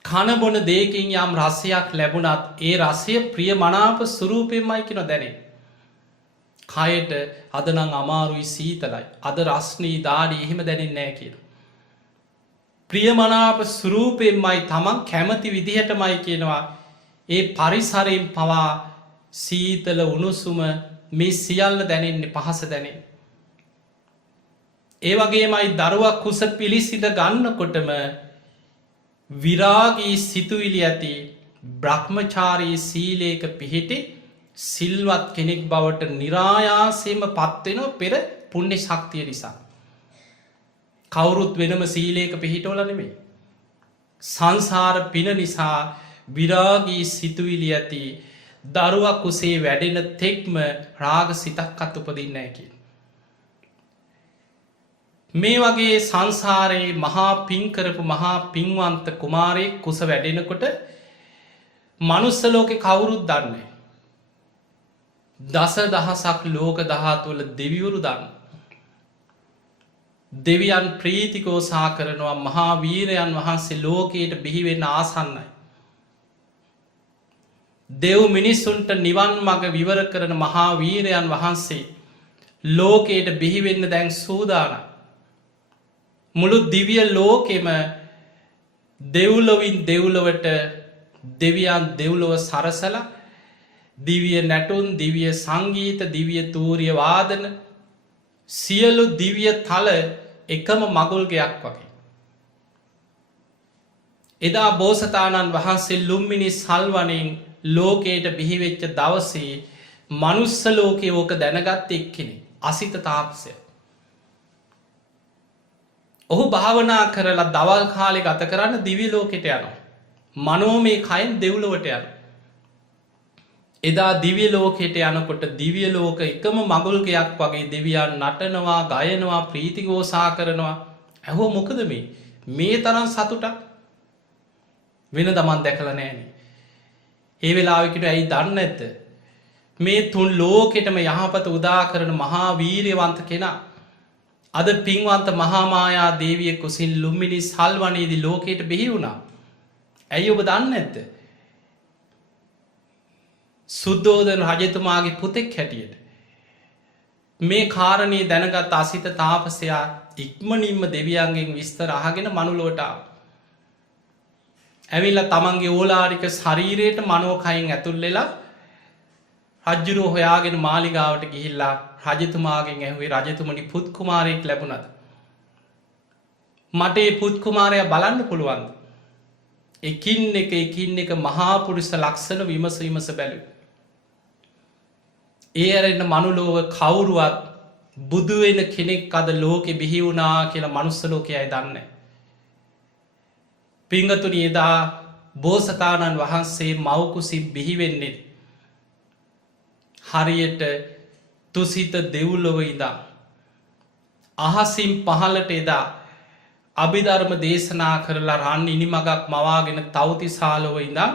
කනබොන දේකින් යම් රසයක් ලැබුණත් ඒ රසය ප්‍රියමනාප සුරූපයෙන් මයිකෙන දැනෙන. කයට අදනං අමාරුයි සීතලයි අද රස්නී දාඩි එහෙම දැනෙන් නෑ කියන. ප්‍රියමනාප සුරූපයෙන්මයි තමන් කැමති විදිහටමයි කියනවා ඒ පරිසරයෙන් පවා සීතල උණුසුම මේ සියල්ල දැනෙන්නේ පහස දැනෙන්. ඒ වගේමයි දරුවක් කුස පිළිසිට ගන්නකොටම විරාගී සිතුවිලි ඇති බ්‍රහ්මචාරී සීලේක පිහිටි සිල්වත් කෙනෙක් බවට නිරායාසයම පත්වෙනෝ පෙර පුුණ්‍ය ශක්තිය නිසා. කවුරුත් වෙනම සීලේක පිහිටෝල නෙමේ. සංසාර පින නිසා විරාගී සිතුවිලි ඇති දරුවක් කුසේ වැඩෙන තෙක්ම රාග සිතක්කත් උපදින්න ඇකි. මේ වගේ සංසාරයේ මහා පින්කරපු මහා පින්වන්ත කුමාරයෙක් කුස වැඩෙනකොට මනුස්සලෝක කවුරුත් දන්නේ. දස දහසක් ලෝක දහතුවල දෙවිවුරු දන්න. දෙවියන් ප්‍රීතිකෝසා කරනවා මහා වීරයන් වහන්සේ ලෝකයට බිහිවෙන්න ආසන්නයි. දෙව් මිනිස්සුන්ට නිවන් මග විවර කරන මහා වීරයන් වහන්සේ ලෝකයට බිහිවෙන්න දැන් සූදාන. මුළු දිවිය ලෝකෙම දෙව්ලොවින් දෙව්ලොවට දෙවියන් දෙව්ලොව සරසල දිවිය නැටුන් දිවිය සංගීත දිවිය තූරිය වාදන සියලු දිවිය තල එකම මගුල්ගයක් වගේ. එදා බෝසතාණන් වහන්සේ ලුම්මිනි සල්වනින් ලෝකයට බිහිවෙච්ච දවසේ මනුස්සලෝකය ඕක දැනගත්ත එක්කෙනෙ අසිත තාපසය. ඔහු භාවනා කරලා දවල් කාලෙ ගත කරන්න දිවි ලෝකෙට යනවා. මනෝමේ කයින් දෙව්ලොවට යන. එදා දිවිය ලෝකෙට යනකොට දිවිය ලෝක එකම මගුල්ගයක් වගේ දෙවියන් නටනවා ගයනවා ප්‍රීතිගෝසා කරනවා ඇහෝ මොකද මේ තරම් සතුටක් වෙන දමන් දැකල නෑන. ඒ වෙලාවිකට ඇයි දන්න ඇත මේ තුන් ලෝකෙටම යහපත උදා කරන මහා වීරයවන්ත කෙනා අද පින්වන්ත මහාමායා දේවිය කුසින් ලුම්මිනි සල්වනයේදී ලෝකයට බිහි වුණා. ඇයි ඔබ දන්න ඇත්ත. සුද්දෝදන රජතුමාගේ පුතෙක් හැටියට. මේ කාරණය දැනගත් අසිත තාපසයා ඉක්මනින්ම දෙවියන්ගෙන් විස්තර අහගෙන මනුලෝටාව. ඇවිල්ල තමන්ගේ ඕලාරික ශරීරයට මනෝකයින් ඇතුල්ලෙලා රජ්ජුරුව හොයාගෙන මාලිගාවට ගිහිල්ලා රජතුමාගෙන් ඇහුවේ රජතුමනි පුත්කුමාරයෙක් ලැබුණද. මට ඒ පුත්කුමාරය බලන්න පුළුවන්ද. එකින් එක මහාපුරුෂ ලක්ෂණ විමස විමස බැලු. ඒ අරන්න මනුලෝව කවුරුවත් බුදුවෙන කෙනෙක් අද ලෝකෙ බිහි වුණා කියලා මනුස්සලෝකයයි දන්න. පිංගතුනි එදා බෝසතාණන් වහන්සේ මවකුසි බිහිවෙන්නේ. හරියට තුසිත දෙව්ලොව ඉදා. අහසිම් පහලට එදා අභිධර්ම දේශනා කරලා රන් ඉනිමගක් මවාගෙන තවති සාලොව ඉඳම්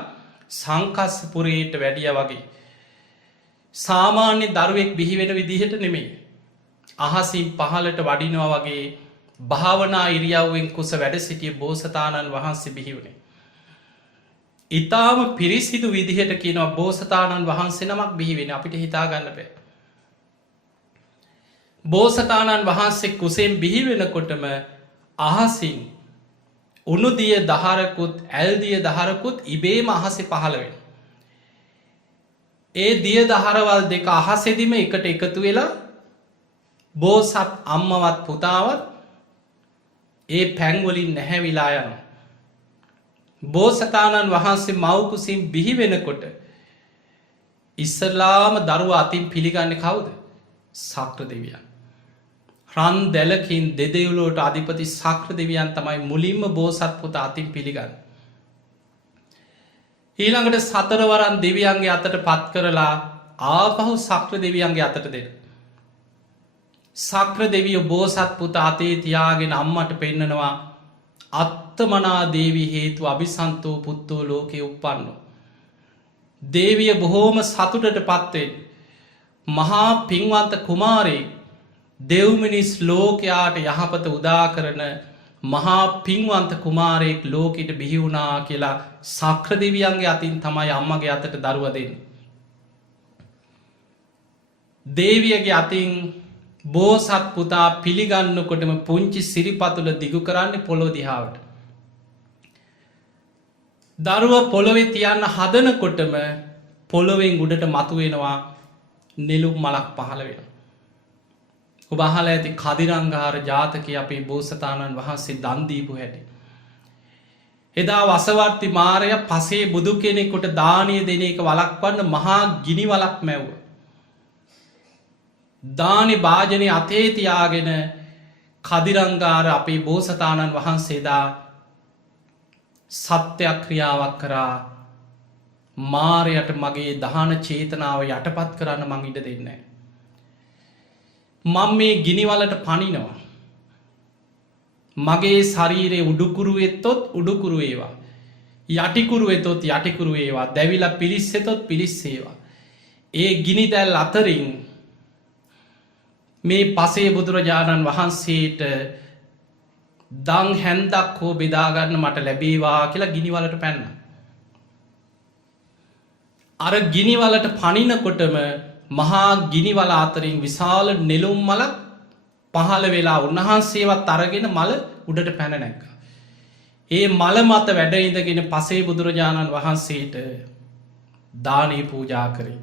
සංකස්සපුරයට වැඩිය වගේ. සාමාන්‍ය දරුවෙක් බිහිවෙන විදිහට නෙමේ. අහසිම් පහලට වඩිනවා වගේ භාවනා ඉරියව්වෙන් කුස වැඩ සිටිය බෝසතාණන් වහන්සේ බිහිවුණේ. ඉතාම පිරිසිදු විදිහට කියනවා බෝසතාණන් වහන්සේ නමක් බිහිවෙන අපිට හිතාගන්න බෑ. බෝසතාණන් වහන්සේ කුසෙන් බිහිවෙනකොටම අහසින් උනුදිය දහරකුත් ඇල්දිය දහරකුත් ඉබේම අහසෙ පහළවෙන. ඒ දිය දහරවල් දෙක අහසෙදිම එකට එකතු වෙලා බෝසත් අම්මවත් පුතාවත් ඒ පැංවලින් නැහැවිලා යන. බෝසතාණන් වහන්සේ මවකුසින් බිහි වෙනකොට ඉස්සරලාම දරුව අතින් පිළිගන්න කවුද සක්‍ර දෙවියන්. රන් දැලකින් දෙදෙව්ලෝට අධිපති සක්‍ර දෙවියන් තමයි මුලින්ම බෝසත් පුත අතින් පිළිගන්න. ඊළඟට සතරවරන් දෙවියන්ගේ අතට පත් කරලා ආපහු සක්‍ර දෙවියන්ගේ අතට දෙන. සක්‍ර දෙවිය බෝසත් පුත අතේ තියාගෙන අම්මට පෙන්නනවා අත්තමනා දේවී හේතු අභිසන්තෝ පුත්තෝ ලෝකයේ උපන්නෝ. දේවිය බොහෝම සතුටට පත්වෙන් මහා පින්වන්ත කුමාරේ දෙව්මිනිස් ලෝකයාට යහපත උදා කරන මහා පින්වන්ත කුමාරයෙක් ලෝකෙට බිහිවුණා කියලා සක්‍ර දෙවියන්ගේ අතින් තමයි අම්මගේ අතට දරුව දෙන්නේ. දේවියගේ අතින් බෝසත් පුතා පිළිගන්නකොටම පුංචි සිරිපතුල දිගු කරන්නේ පොළොව දිහාවට. දරුව පොළොවේ තියන්න හදනකොටම පොළොවෙන් උඩට මතුවෙනවා නෙළුම් මලක් පහළ වෙන. ඔබ අහලා ඇති කදිරංගාර ජාතකයේ අපේ බෝසතාණන් වහන්සේ දන් දීපු හැටි. එදා වසවර්ති මාරයා පසේ බුදු කෙනෙකුට දානය දෙන එක වළක්වන්න මහා ගිනි වලක් මැව්වා. දානි භාජනය අතේ තියාගෙන කදිරංගාර අපේ බෝසතාණන් වහන්සේදා සත්‍යක්‍රියාවක් කරා මාරයට මගේ දහන චේතනාව යටපත් කරන්න මං ඉඩ දෙන්නේ. මං මේ ගිනිවලට පනිනවා. මගේ ශරීරයේ උඩුකුරු වෙත්තොත් උඩුකුරු ඒවා. යටිකුරු වෙතොත් යටිකුරු ඒවා. දැවිලා පිලිස්සෙතොත් පිලිස්සේවා. ඒ ගිනි දැල් අතරින් මේ පසේ බුදුරජාණන් වහන්සේට දං හැන්දක් හෝ බෙදාගන්න මට ලැබේවා කියලා ගිනිවලට පැන්න. අර ගිනිවලට පනිනකොටම මහා ගිනිවල අතරින් විශාල නෙළුම් මල පහළ වෙලා උන්වහන්සේවත් අරගෙන මල උඩට පැන නැග්ග. ඒ මල මත වැඩ ඉඳගෙන පසේ බුදුරජාණන් වහන්සේට දානී පූජා කරේ.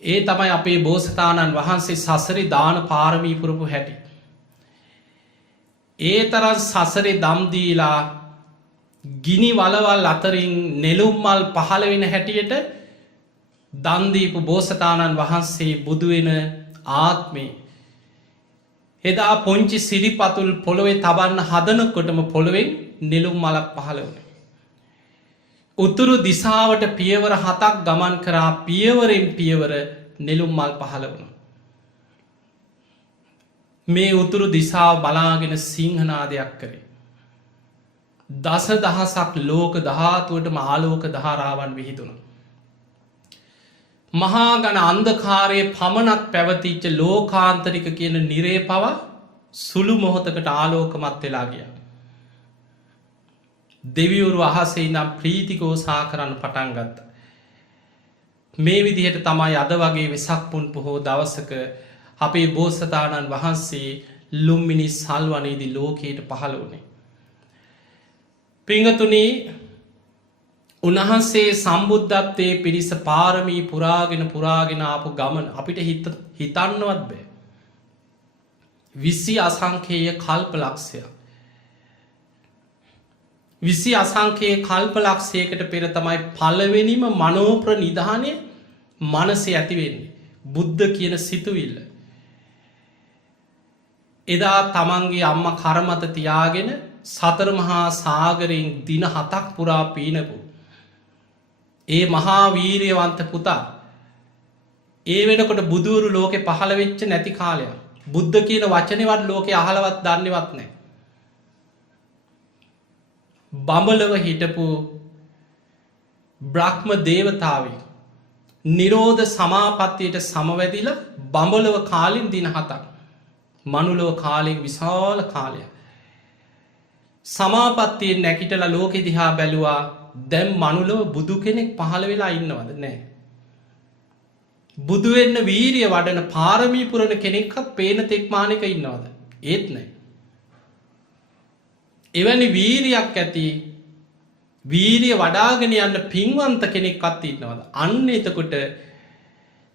ඒ තමයි අපේ බෝසතාණන් වහන්සේ සසරි දාන පාරමී පුරපු හැටි. ඒ තරම් සසරේ දම්දීලා ගිනි වලවල් අතරින් නෙළුම් මල් පහළ වෙන හැටියට දන්දීපු බෝසතාණන් වහන්සේ බුදුවෙන ආත්මේ. එදා පොංචි සිරිපතුල් පොළොවේ තබන්න හදනකොටම පොළොවෙන් නෙළුම් මලක් පහළ වුණ. උතුරු දිසාවට පියවර 7ක් ගමන් කරා පියවරෙන් පියවර නෙළුම් මල් පහළ වුණ. මේ උතුරු දිසාව බලාගෙන සිංහනාදයක් කරේ. දස දහසක් ලෝක ධාතුවටම ආලෝක ධාරාවන් විහිදුණ. මහාගන අන්ධකාරයේ පමණක් පැවතිච්ච ලෝකාන්තරික කියන නිරේ පවා සුළු මොහොතකට ආලෝකමත් වෙලා ගිය. දෙවිවරු අහසේ නම් ප්‍රීතිකෝසා කරන්න පටන් ගත්ත. මේ විදිහට තමයි අද වගේ වෙසක් පුන් පොහෝ දවසක අපේ බෝසතාණන් වහන්සේ ලුම්මිනි සල්වනේදී ලෝකයට පහළ වුණේ. පිංගතුනි, උන්වහන්සේ සම්බුද්ධත්වයේ පිරිස පාරමී පුරාගෙන ආපු ගමන අපිට හිතන්නවත් බෑ. 20 අසංඛේය කල්පලක්ෂයක්. 20 අසංඛේය කල්පලක්ෂයකට පෙර තමයි පළවෙනිම මනෝප්‍රනිධානය මනසේ ඇති වෙන්නේ. බුද්ධ කියන සිතුවිල්ල. එදා තමන්ගේ අම්මා කරමත තියාගෙන සතර මහා සාගරයෙන් දින 7ක් පුරා පීනපු ඒ මහා වීරියවන්ත පුතා ඒ වෙනකොට බුදුවරු ලෝකෙ පහළ වෙච්ච නැති කාලයක්. බුද්ධ කියන වචනේවත් ලෝකෙ අහලවත් දන්නේවත් නැහැ. බඹලව හිටපු බ්‍රහ්ම දේවතාවෙක් නිරෝධ සමාපත්තියට සමවැදිලා බඹලව කාලෙන් දින 7ක් මනුලව කාලෙන් විශාල කාලයක් සමාපත්තියෙන් නැකිටලා ලෝකෙ දිහා බැලුවා. දැන් මනුලව බුදු කෙනෙක් පහළ වෙලා ඉන්නවද? නැහැ. බුදු වෙන්න වීරිය වඩන පාරමී පුරන කෙනෙක්වත් පේන තෙක් මානෙක ඉන්නවද? ඒත් නැහැ. එවැනි වීරියක් ඇති වීරිය වඩාගෙන යන්න පින්වන්ත කෙනෙක්වත් ඉන්නවද? අන්න එතකොට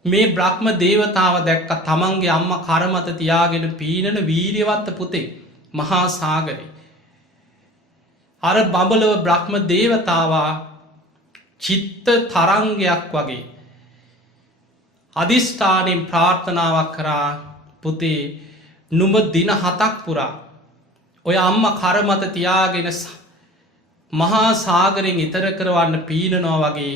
මේ බ්‍රහ්ම දේවතාව දැක්ක තමන්ගේ අම්මා කරමත තියාගෙන පීනන වීරියවන්ත පුතේ මහා සාගරේ. අර බඹලව බ්‍රහ්ම දේවතාවා චිත්ත තරංගයක් වගේ අධිෂ්ඨානයෙන් ප්‍රාර්ථනාවක් කරා, පුතේ නුඹ දින 7ක් පුරා ඔය අම්මා කරමත තියාගෙන මහා සාගරයෙන් ඈතර කරවන්න පීනනවා වගේ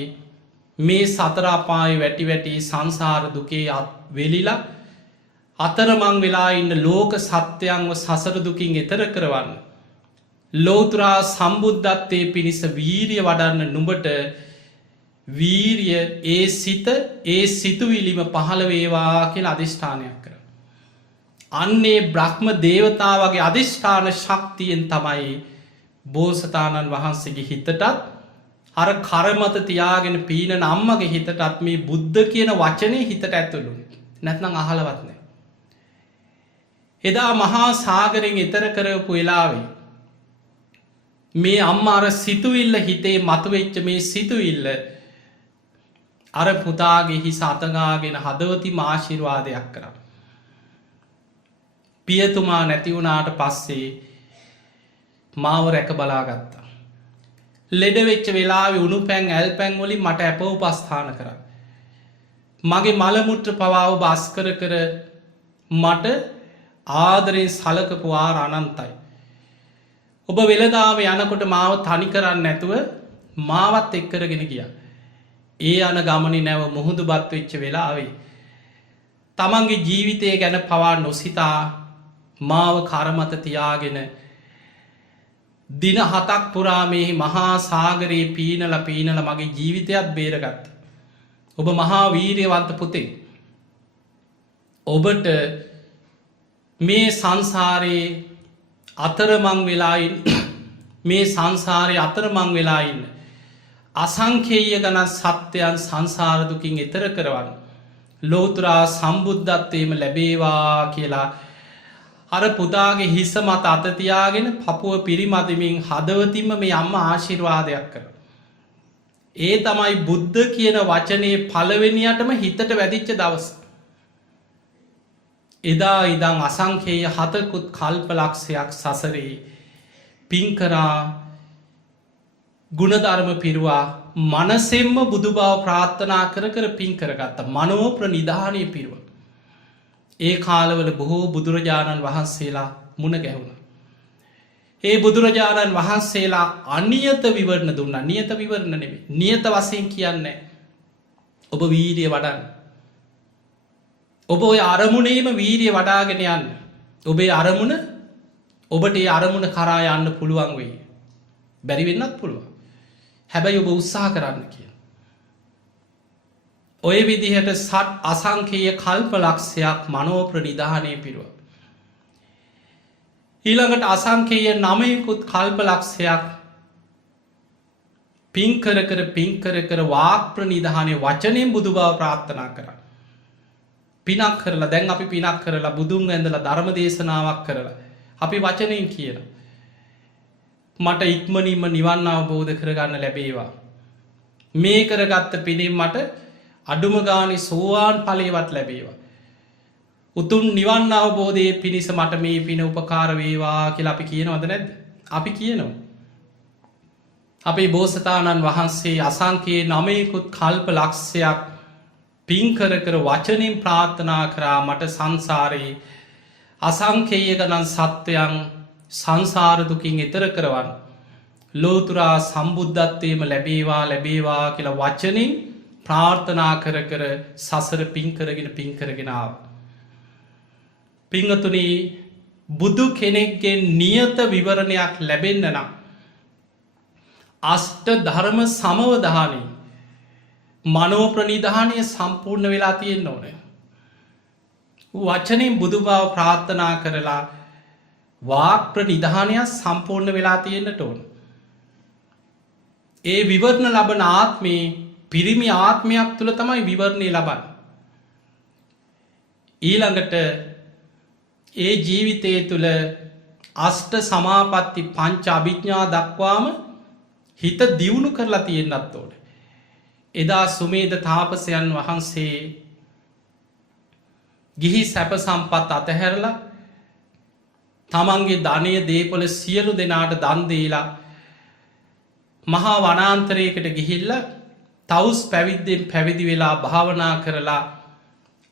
මේ සතර අපායේ වැටි සංසාර දුකේ වෙලිලා අතරමං වෙලා ඉන්න ලෝක සත්‍යයන්ව සසර දුකින් එතර කරවන්න. ලෝතුරා සම්බුද්ධත්වයේ පිණිස වීරිය වඩන්න නුඹට වීරිය ඒ සිත ඒ සිතුවිලිම පහළ වේවා කියල අධිෂ්ඨානයක් කර. අන්නේ බ්‍රහ්ම දේවතාවගේ අධිෂ්ඨාන ශක්තියෙන් තමයි බෝසතාණන් වහන්සේගේ හිතටත් අර කරමත තියාගෙන පීනන අම්මගේ හිතටත් මේ බුද්ධ කියන වචනය හිතට ඇතුළු නැත්නම් අහලවත්නෑ. එදා මහා සාගරෙන් එතර කරපු වෙලාවේ මේ අම්මාර සිතුවිල්ල හිතේ මතුවෙච්ච මේ සිතුවිල්ල අර පුතාගේ හි සතගාගෙන හදවති ආශිර්වාදයක් කර. පියතුමා නැතිවුණාට පස්සේ මාව රැක බලාගත්තා. ලෙඩවෙච්ච වෙලාවෙ උණු පැන් ඇල් පැන්වලින් මට ඇප උපස්ථාන කර. මගේ මළමුට්‍ර පවාව බස්කර කර මට ආදරයෙන් සලකපු ආර අනන්තයි. ඔබ වෙලදාව යනකොට මාව තනි කරන්න නැතුව මාවත් එක්කරගෙන ගිය. ඒ අන ගමනි නැව මුහුදු බත් වෙච්ච වෙලාවේ. තමන්ගේ ජීවිතය ගැන පවා නොසිතා මාව කරමත තියාගෙන දින 7ක් පුරා මේ මහා සාගරයේ පීනල මගේ ජීවිතයත් බේරගත්ත. ඔබ මහා වීර්යවන්ත පුතේ. ඔබට මේ සංසාරයේ අතරමං වෙලායින් මේ සංසාරය අතරමං වෙලාඉන්න අසංකේය ගණන් සත්‍යයන් සංසාරදුකින් එතර කරවන්න ලෝතුරා සම්බුද්ධත්වයම ලැබේවා කියලා අර පුතාගේ හිස මත අතතියාගෙන පපුුව පිරිමදමින් හදවතින්ම මේ අම්ම ආශිර්වාදයක් කර. ඒ තමයි බුද්ධ කියන වචනයේ පළවෙනියටම හිතට වැදිච්ච දවස. එදා ඉදං අසංකේය හතකුත් කල්පලක්ෂයක් සසරේ පින්කරා ගුණධර්ම පිරුවා මනසෙම්ම බුදු බව ප්‍රාර්ථනා කර පින් කරගත්ත මනෝප්‍ර නිධානය පිරුව. ඒ කාලවල බොහෝ බුදුරජාණන් වහන්සේලා මුණ ගැහුණ. ඒ බුදුරජාණන් වහන්සේලා අනියත විවරණ දුන්න නියත විවරණ නෙමේ නියත වසයෙන් කියන්නේ ඔබ වීරිය වඩන්න. ඔබ ඔය අරමුණේම වීරිය වඩාගෙන යන්න. ඔබේ අරමුණ ඔබට ඒ අරමුණ කරා යන්න පුළුවන් වෙයි. බැරිවෙන්නත් පුළුවන්. හැබැයි ඔබ උත්සාහ කරන්න කිය. ඔය විදිහට සට් අසංකේය කල්ප ලක්ෂයක් මනෝප්‍ර නිධානය පිරුව. ඊළඟට අසංකේය නමයකුත් කල්ප ලක්ෂයක් පින්කර කර වාක්‍ර නිධානය වචනයෙන් බුදු බව ප්‍රාර්ථනා කර. පිනක් කරලා දැන් අපි පිනක් කරලා බුදුන් ඇඳලා ධර්ම දේශනාවක් කරලා අපි වචනයෙන් කියන. මට ඉක්මනින්ම නිවන් අවබෝධ කරගන්න ලැබේවා. මේ කරගත්ත පිළින් මට අඩුම ගානි සෝවාන් ඵලයවත් ලැබේවා. උතුම් නිවන් අවබෝධයේ පිණිස මට මේ පින උපකාර වේවා කියලා අපි කියනවද නැද්ද? අපි කියනවා. අපේ බෝසතාණන් වහන්සේ අසංකේය නමයකුත් කල්ප ලක්ෂයක් පින්කර වචනින් ප්‍රාර්ථනා කරා මට සංසාරයේ අසංකේය ගණන් සත්වයන් සංසාරදුකින් එතර කරවන්න. ලෝතුරා සම්බුද්ධත්වයම ලැබේවා කියලා වචනින් ප්‍රාර්ථනා කර සසර පින්කරගෙනාව. පිංහතුනී බුදු කෙනෙක්ගෙන් නියත විවරණයක් ලැබෙන්න්න නම්. අෂ්ට ධර්ම සමවධානී මනෝ ප්‍රනිධානය සම්පූර්ණ වෙලා තියෙන්න්න ඕනේ. වචනින් බුදු බව ප්‍රාර්ථනා කරලා වාක් ප්‍රනිධානයක් සම්පූර්ණ වෙලා තියෙන්න්නට ඕන. ඒ විවරණ ලබන ආත්මේ පිරිමි ආත්මයක් තුළ තමයි විවරණය ලබන්න. ඊළඟට ඒ ජීවිතය තුළ අෂ්ට සමාපත්ති පංච අභිඥා දක්වාම හිත දියුණු කරලා තියෙන්න්නත් ඕන. එදා සුමේද තාපසයන් වහන්සේ ගිහි සැප සම්පත් අතහැරලා තමන්ගේ ධනය දේපොල සියලු දෙනාට දන්දේලා මහා වනාන්තරයකට ගිහිල්ල තවස් පැවිද්දෙන් පැවිදි වෙලා භාවනා කරලා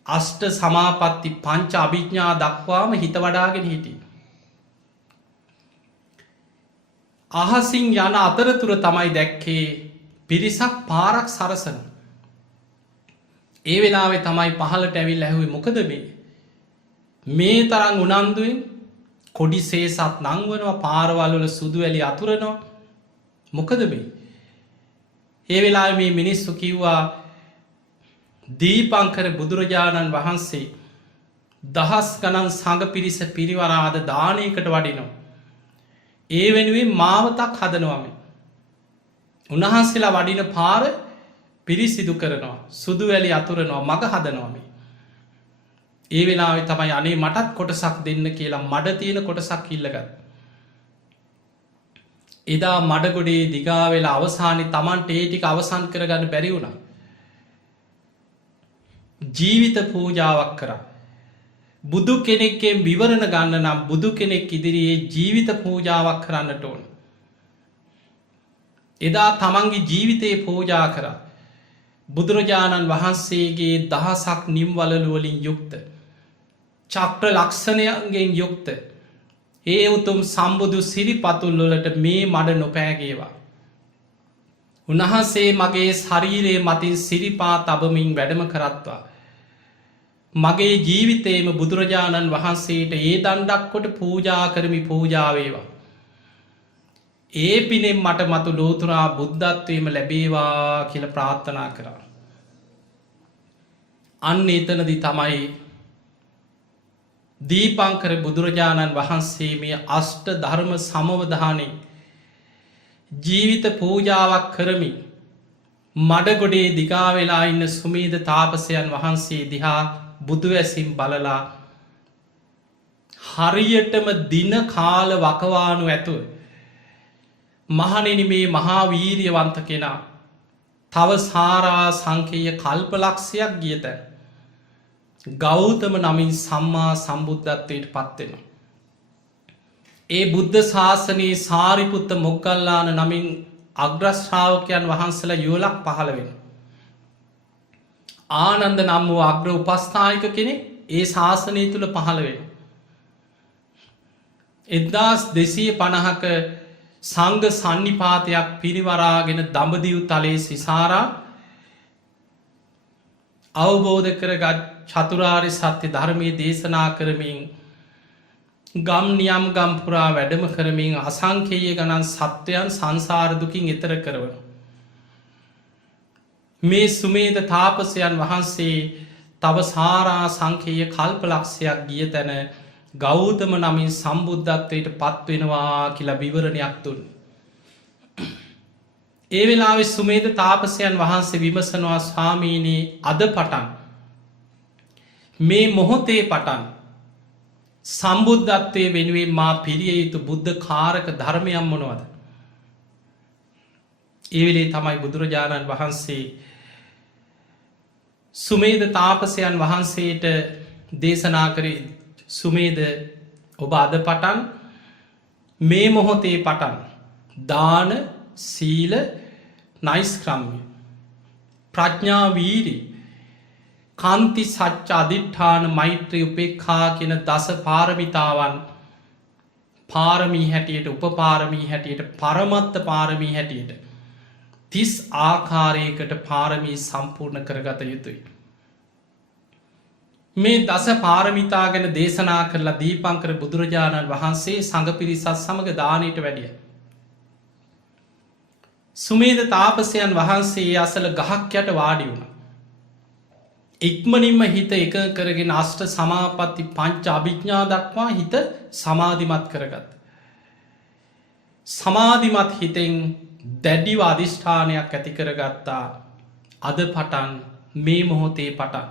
අෂ්ට සමාපත්ති පංච අභිඥා දක්වාම හිත වඩාගෙන හිටිය. අහසින් යන අතරතුර තමයි දැක්කේ පිරිසක් පාරක් සරසන. ඒ වෙලාවේ තමයි පහලට ඇවිල් ඇහුවේ මොකද මේ මේ තරං උනන්දුවෙන් කොඩි සේසත් නංවනවා පාරවල්වල සුදු වැලි අතුරනවා මොකද මේ ඒ වෙලා මේ මිනිස්සු කිව්වා දීපංකර බුදුරජාණන් වහන්සේ දහස් ගණන් සඟ පිරිස පිරිවරාද දානයකට වඩිනවා. ඒ වෙනුවෙන් මාවතක් හදනවම. උන්වහන්සේලා වඩින පාර පිරිසිදු කරනවා සුදු වැලි අතුරනවා මග හදනවම. ඒ වෙලාවෙ තමයි අනේ මටත් කොටසක් දෙන්න කියලා මඩ තියෙන කොටසක් ඉල්ලගත්. එදා මඩගොඩේ දිගාවෙලා අවසානි තමන්ට ඒටික අවසන් කරගන්න බැරි වුණා. ජීවිත පූජාවක් කර බුදු කෙනෙක්කෙන් විවරණ ගන්න නම් බුදු කෙනෙක් ඉදිරියේ ජීවිත පූජාවක් කරන්නට ඕන. එදා තමන්ගේ ජීවිතයේ පූජා කර බුදුරජාණන් වහන්සේගේ දහසක් නිම්වලලුවලින් යුක්ත චක්‍ර ලක්ෂණයන්ගෙන් යුක්ත ඒ උතුම් සම්බුදු සිරිපතුල්ලොලට මේ මඩ නොපෑගේවා. උන්වහන්සේ මගේ ශරීරයේ මතින් සිරිපා තබමින් වැඩම කරත්වා. මගේ ජීවිතේම බුදුරජාණන් වහන්සේට ඒ දණ්ඩක් කොට පූජා කරමි පූජාවේවා. ඒ පිනෙන් මට මතු ලෝතුරා බුද්ධත්වයම ලැබේවා කියල ප්‍රාර්ථනා කරා. අන්න එතනදි තමයි දීපංකර බුදුරජාණන් වහන්සේ මේ අෂ්ට ධර්ම සමවධානය ජීවිත පූජාවක් කරමි මඩගොඩේ දිගාවෙලා ඉන්න සුමේද තාපසයන් වහන්සේ දිහා බුදුවැසිම් බලලා හරියටම දින කාල වකවානු ඇතුව මහනෙන මේ මහාවීරියවන්ත කෙනා තව සාරා සංකේය කල්පලක්ෂයක් ගියත ගෞතම නමින් සම්මා සම්බුද්ධත්වයට පත්වෙන. ඒ බුද්ධ ශාසනයේ සාරිපුත්ත මොග්ගල්ලාන නමින් අග්‍රශ්‍රාවකයන් වහන්සලා යුවලක් පහළ වෙන. ආනන්ද නම් වූ අග්‍ර උපස්ථායක කෙනෙ ඒ ශාසනය තුළ පහළ වෙන. 1250ක සංඝ සන්නිපාතයක් පිරිවරාගෙන දඹදිව් තලයේ සිසාරා අවබෝධ කරගත් චතුරාරි සත්‍ය ධර්මය දේශනා කරමින් ගම් නියම් ගම්පුරා වැඩම කරමින් අසංකේය ගණන් සත්වයන් සංසාරදුකින් එතර කරවන. මේ සුමේද තාපසයන් වහන්සේ තව සාරා සංකේය කල්පලක්ෂයක් ගිය තැන ගෞතම නමින් සම්බුද්ධත්වයට පත්වෙනවා කියලා විවරණයක් තුන්. ඒ වෙලාවෙ සුමේද තාපසයන් වහන්සේ විමසනවා ස්වාමීනී අද පටන් මේ මොහොතේ පටන් සම්බුද්ධත්වය වෙනුවෙන් මා පිරිය යුතු බුද්ධ කාරක ධර්මයන් මොනවද. ඒ වෙලේ තමයි බුදුරජාණන් වහන්සේ සුමේද තාපසයන් වහන්සේට දේශනා කරේ සුමේද ඔබ අද පටන් මේ මොහොතේ පටන් දාන සීල නයිස්ක්‍රම්ය ප්‍රඥාවීරි කන්ති සච්ච අධිට්ඨාන මෛත්‍රී උපේක්ඛා කියන දස පාරමිතාවන් පාරමී හැටියට උපපාරමී හැටියට පරමත්ත පාරමී හැටියට 30 ආකාරයකට පාරමී සම්පූර්ණ කරගත යුතුයි. මේ දස පාරමිතා ගැන දේශනා කරලා දීපංකර බුදුරජාණන් වහන්සේ සඟ පිරිසත් සමඟ දානයට වැඩිය. සුමේද තාපසයන් වහන්සේ අසල ගහක් යට වාඩි වුණ. ඉක්මනින්ම හිත එක කරගෙන අෂ්ට සමාපatti පංච අභිඥා දක්වා හිත සමාධිමත් කරගත්. සමාධිමත් හිතෙන් දැඩිව අධිෂ්ඨානයක් ඇති කරගත්තා. අද පටන් මේ මොහොතේ පටන්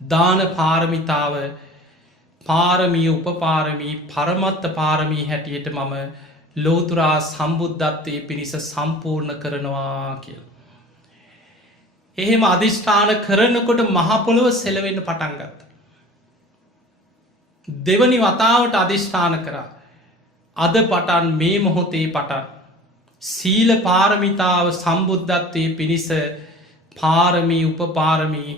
දාන පාරමිතාව පාරමී උපපාරමී පරමත්ත පාරමී හැටියට මම ලෝතුරා සම්බුද්ධත්වය පිණිස සම්පූර්ණ කරනවා කියල. එහෙම අධිෂ්ඨාන කරනකොට මහපොළොව සෙලවෙන්න පටන්ගත්ත. දෙවනි වතාවට අධිෂ්ඨාන කරා. අද පටන් මේ මොහොතේ පටන් සීල පාරමිතාව සම්බුද්ධත්වය පිණිස පාරමී උපපාරමී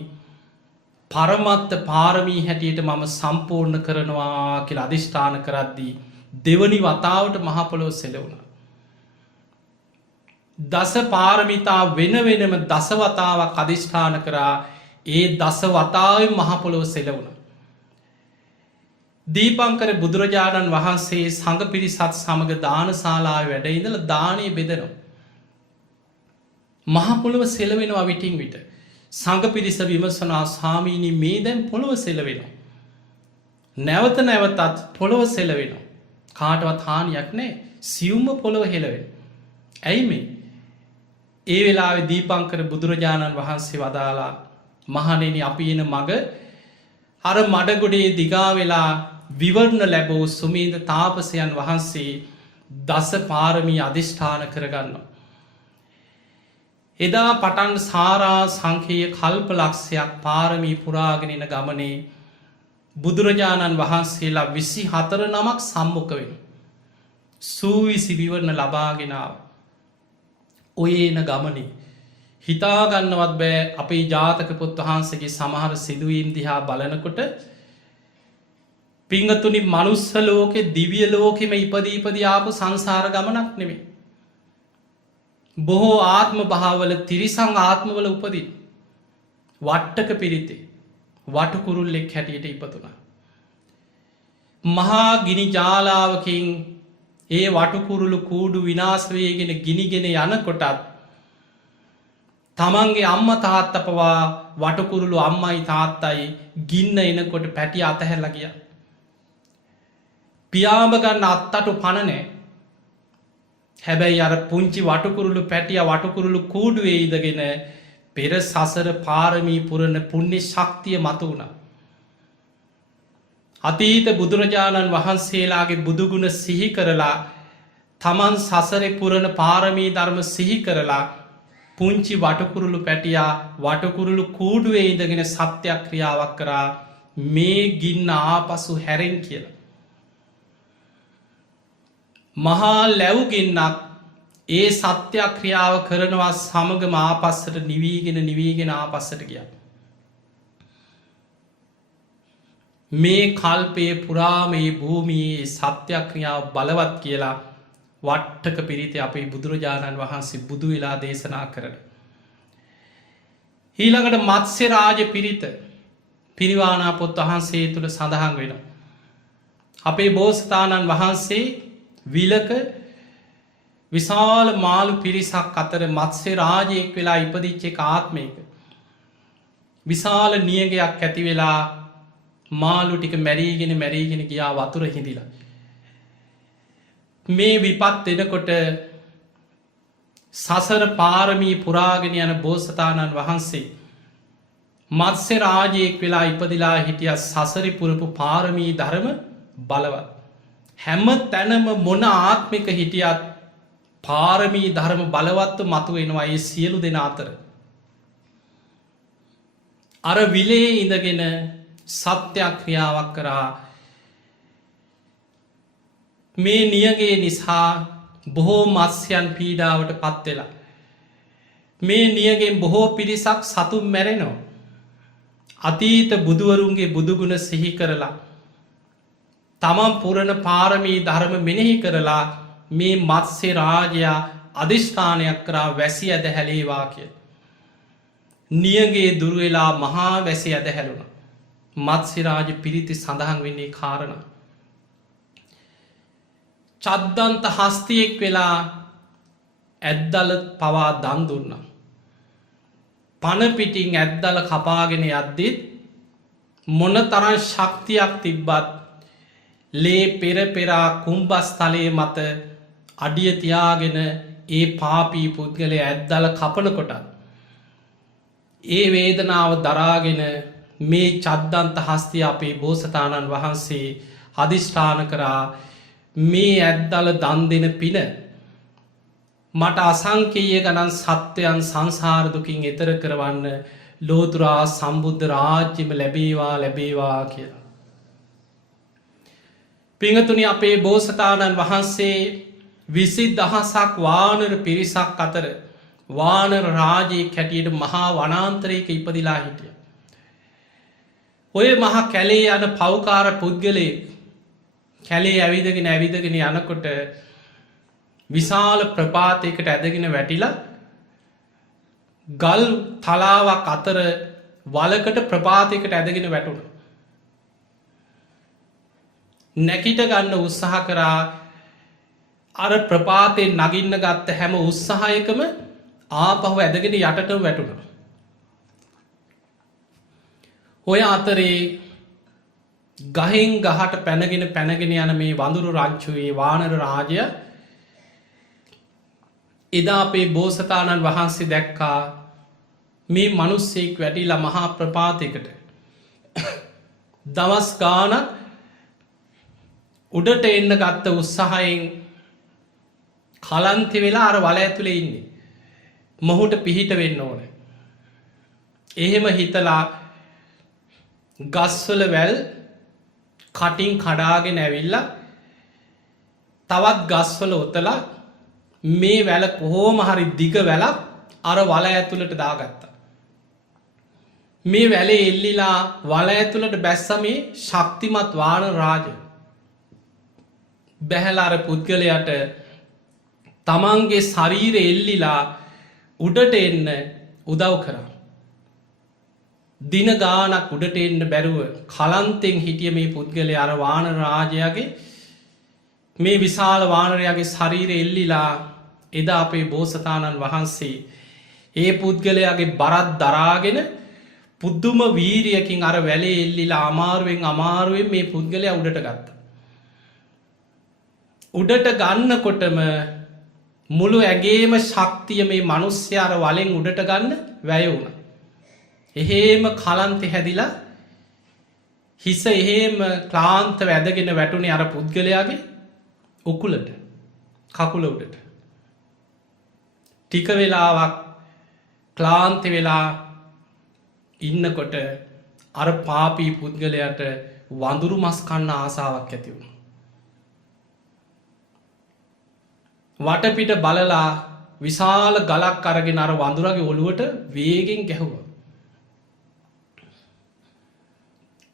පරමත්ත පාරමී හැටියට මම සම්පූර්ණ කරනවා කියලා අධිෂ්ඨාන කරද්දී දෙවනි වතාවට මහපොළොව සෙලවුණ. දස පාරමිතා වෙන වෙනම දසවතාවක් අධිෂ්ඨාන කරා ඒ දස වතාවෙන් මහපොළොව සෙලවුණ. දීපංකර බුදුරජාණන් වහන්සේ සඟ පිරිසත් සමඟ දානශාලාව වැඩ ඉඳල දානය බෙදනවා. මහපොළොව සෙලවෙනවා විටින් විට. සඟ පිරිස විමසනා සාමීනී මේ දැන් පොළොව සෙලවෙනවා. නැවත නැවතත් පොළොව සෙලවෙනවා. කාටවත් හානියක් නෑ සියුම්ම පොළොව හෙලවෙන. ඇයි මේ ඒ වෙලා දීපංකර බුදුරජාණන් වහන්සේ වදාලා මහනෙන අපි එන මග අර මඩගොඩේ දිගා වෙලා විවරණ ලැබූ සුමීද තාපසයන් වහන්සේ දස පාරමී අධිෂ්ඨාන කරගන්න. එදා පටන් සාරා සංකය කල්ප ලක්ෂයක් පාරමී පුරාගෙනන ගමනේ බුදුරජාණන් වහන්සේලා 24 නමක් සම්මුඛ වෙන. සූවිසි විවරණ ලබාගෙනාව. ඔය එන ගමනේ හිතාගන්නවත් බෑ අපේ ජාතක පොත් වහන්සගේ සමහර සිදුවීම් දිහා බලනකොට පිංගතුනි මනුස්ස ලෝකෙ දිවිය ලෝකෙම ඉපදීපදයාපු සංසාර ගමනක් නෙමේ. බොහෝ ආත්ම භාවල තිරිසං ආත්මවල උපදී වට්ටක පිරිතේ වටකුරුල්ලෙක් හැටියට ඉපතුනා. මහා ගිනි ජාලාවකින් ඒ වටකුරුළු කූඩු විනාශවයගෙන ගිනිගෙන යනකොටත් තමන්ගේ අම්ම තාත්ත පවා වටකුරුළු අම්මයි තාත්තයි ගින්න එනකොට පැටි අතහැරලා ගිය. පියාඹගන්න අත්තටු පණනෑ. හැබැයි අර පුංචි වටකුරුළු පැටිය වටකුරුළු කූඩුවේ ඉදගෙන පෙර සසර පාරමී පුරණ පුුණ්‍ය ශක්තිය මතු වුණ. අතීත බුදුරජාණන් වහන්සේලාගේ බුදුගුණ සිහි කරලා තමන් සසරෙ පුරණ පාරමී ධර්ම සිහි කරලා පුංචි වටකුරුළු පැටියා වටකුරුළු කූඩුවේ ඉදගෙන සත්‍යයක් ක්‍රියාවක් කරා මේ ගින්න ආපසු හැරෙන් කියලා. මහා ලැව්ගින්නක් ඒ සත්‍යයක් ක්‍රියාව කරනවා සමගම ආපස්සට නිවීගෙන ආපස්සට ගිය. මේ කල්පයේ පුරාමයේ භූමියේ සත්‍යයක් ක්‍රියාව බලවත් කියලා වට්ටක පිරිත අපේ බුදුරජාණන් වහන්සේ බුදු වෙලා දේශනා කරන. ඊළඟට මත්ස්‍ය රාජ පිරිත පිරිවානා පොත් වහන්සේ තුළ සඳහන් වෙන. අපේ බෝසතාණන් වහන්සේ විලක විශාල මාළු පිරිසක් අතර මත්ස්‍ය රාජයෙක් වෙලා ඉපදිච්චේ ආත්මයක. විශාල නියගයක් ඇති වෙලා මාළු ටික මැරීගෙන ගියා වතුර හිඳිලා. මේ විපත් එනකොට සසර පාරමී පුරාගෙන යන බෝසතාණන් වහන්සේ මත්ස්‍ය රාජයෙක් වෙලා ඉපදිලා හිටිය සසරි පුරපු පාරමී ධර්ම බලවත්. හැම තැනම මොන ආත්මික හිටියත් පාරමී ධර්ම බලවත්ව මතු වෙනවා ඒ සියලු දෙන අතර. අර විලේ ඉඳගෙන සත්‍යයක් ක්‍රියාවක් කරා මේ නියගේ නිසා බොහෝ මත්ස්‍යයන් පීඩාවට පත්වෙලා. මේ නියගෙන් බොහෝ පිරිසක් සතුම් මැරෙනවා. අතීත බුදුවරුන්ගේ බුදුගුණ සිහි කරලා තමන් පුරණ පාරමී ධර්ම මෙනෙහි කරලා මේ මත්ස්‍ය රාජයා අධිෂ්ඨානයක් කරා වැසි ඇද හැලේවා කිය. නියගේ දුරුවෙලා මහා වැසි ඇද හැලුණ. මත්ස්‍ය රාජ පිරිති සඳහන් වෙන්නේ කාරණ. චද්දන්ත හස්තියෙක් වෙලා ඇද්දල පවා දන් දුන්න. පණපිටින් ඇද්දල කපාගෙන යද්දිත් මොන තරන් ශක්තියක් තිබ්බත් ලේ පෙරපෙරා කුම්බස්ථලයේ මත අඩිය තියාගෙන ඒ පාපී පුද්ගලය ඇද්දල කපනකොට ඒ වේදනාව දරාගෙන මේ චද්දන්ත හස්තිය අපේ බෝසතාණන් වහන්සේ අධිෂ්ඨාන කරා මේ ඇද්දල දන් දෙන පින මට අසංකීය ගණන් සත්වයන් සංසාරදුකින් එතර කරවන්න ලෝතුරා සම්බුද්ධ රාජ්‍යම ලැබේවා කියලා. පිංහතුනි අපේ බෝසතාණන් වහන්සේ 20,000ක් වානර පිරිසක් අතර වානර රාජයෙක් හැටියට මහා වනාන්තරයක ඉපදිලා හිටිය. ඔය මහා කැලේ යන පව්කාර පුද්ගලයෙක් කැලේ ඇවිදගෙන යනකොට විශාල ප්‍රපාතයකට ඇදගෙන වැටිලා ගල් තලාවක් අතර වලකට ප්‍රපාතයකට ඇදගෙන වැටුණ. නැකිට ගන්න උත්සාහ කරා අර ප්‍රපාතයෙන් නගින්න ගත්ත හැම උත්සාහයකම ආපහු ඇදගෙන යටට වැටුණ. ඔය අතරේ ගහෙන් ගහට පැනගෙන යන මේ වඳුරු රංචුවේ වානර රාජය එදා අපේ බෝසතාණන් වහන්සේ දැක්කා මේ මනුස්සෙක් වැටිලා මහා ප්‍රපාතයකට දවස් ගානක් උඩට එන්න ගත්ත උත්සාහයෙන් කලන්ති වෙලා අර වල ඇතුළේ ඉන්නේ. මොහුට පිහිට වෙන්න ඕන. එහෙම හිතලා ගස්වල වැල් කටින් කඩාගෙන ඇවිල්ලා තවත් ගස්වල ඔතලා මේ වැල කොහෝම හරි දිග වැලක් අර වල ඇතුළට දාගත්තා. මේ වැලේ එල්ලිලා වල ඇතුළට බැස්සමේ ශක්තිමත් වාන රාජය බැහැලාර පුද්ගලයට තමන්ගේ ශරීර එල්ලිලා උඩට එන්න උදව් කරා. දින ගානක් උඩට එන්න බැරුව කලන්තෙන් හිටිය මේ පුද්ගලය අර වාන රාජයාගේ මේ විශාල වානරයාගේ ශරීර එල්ලිලා එදා අපේ බෝසතාණන් වහන්සේ ඒ පුද්ගලයාගේ බරත් දරාගෙන පුද්දුම වීරියකින් අර වැලේ එල්ලිලා අමාරුවෙන් මේ පුද්ගලයා උඩට ගත්ත. උඩට ගන්නකොටම මුළු ඇගේම ශක්තිය මේ මනුස්්‍ය අර වලෙන් උඩට ගන්න වැය වුණ. එහෙම කලන්තෙ හැදිලා හිස එහෙම ක්ලාන්ත වැදගෙන වැටුනේ අර පුද්ගලයාගේ උකුලට කකුල උඩට. ටික වෙලාවක් ක්ලාන්ති වෙලා ඉන්නකොට අර පාපී පුද්ගලයට වඳුරු මස් කන්න ආසාවක් ඇති වුණ. වටපිට බලලා විශාල ගලක් අරගෙන අර වඳුරගේ ඔළුවට වේගෙන් ගැහුව.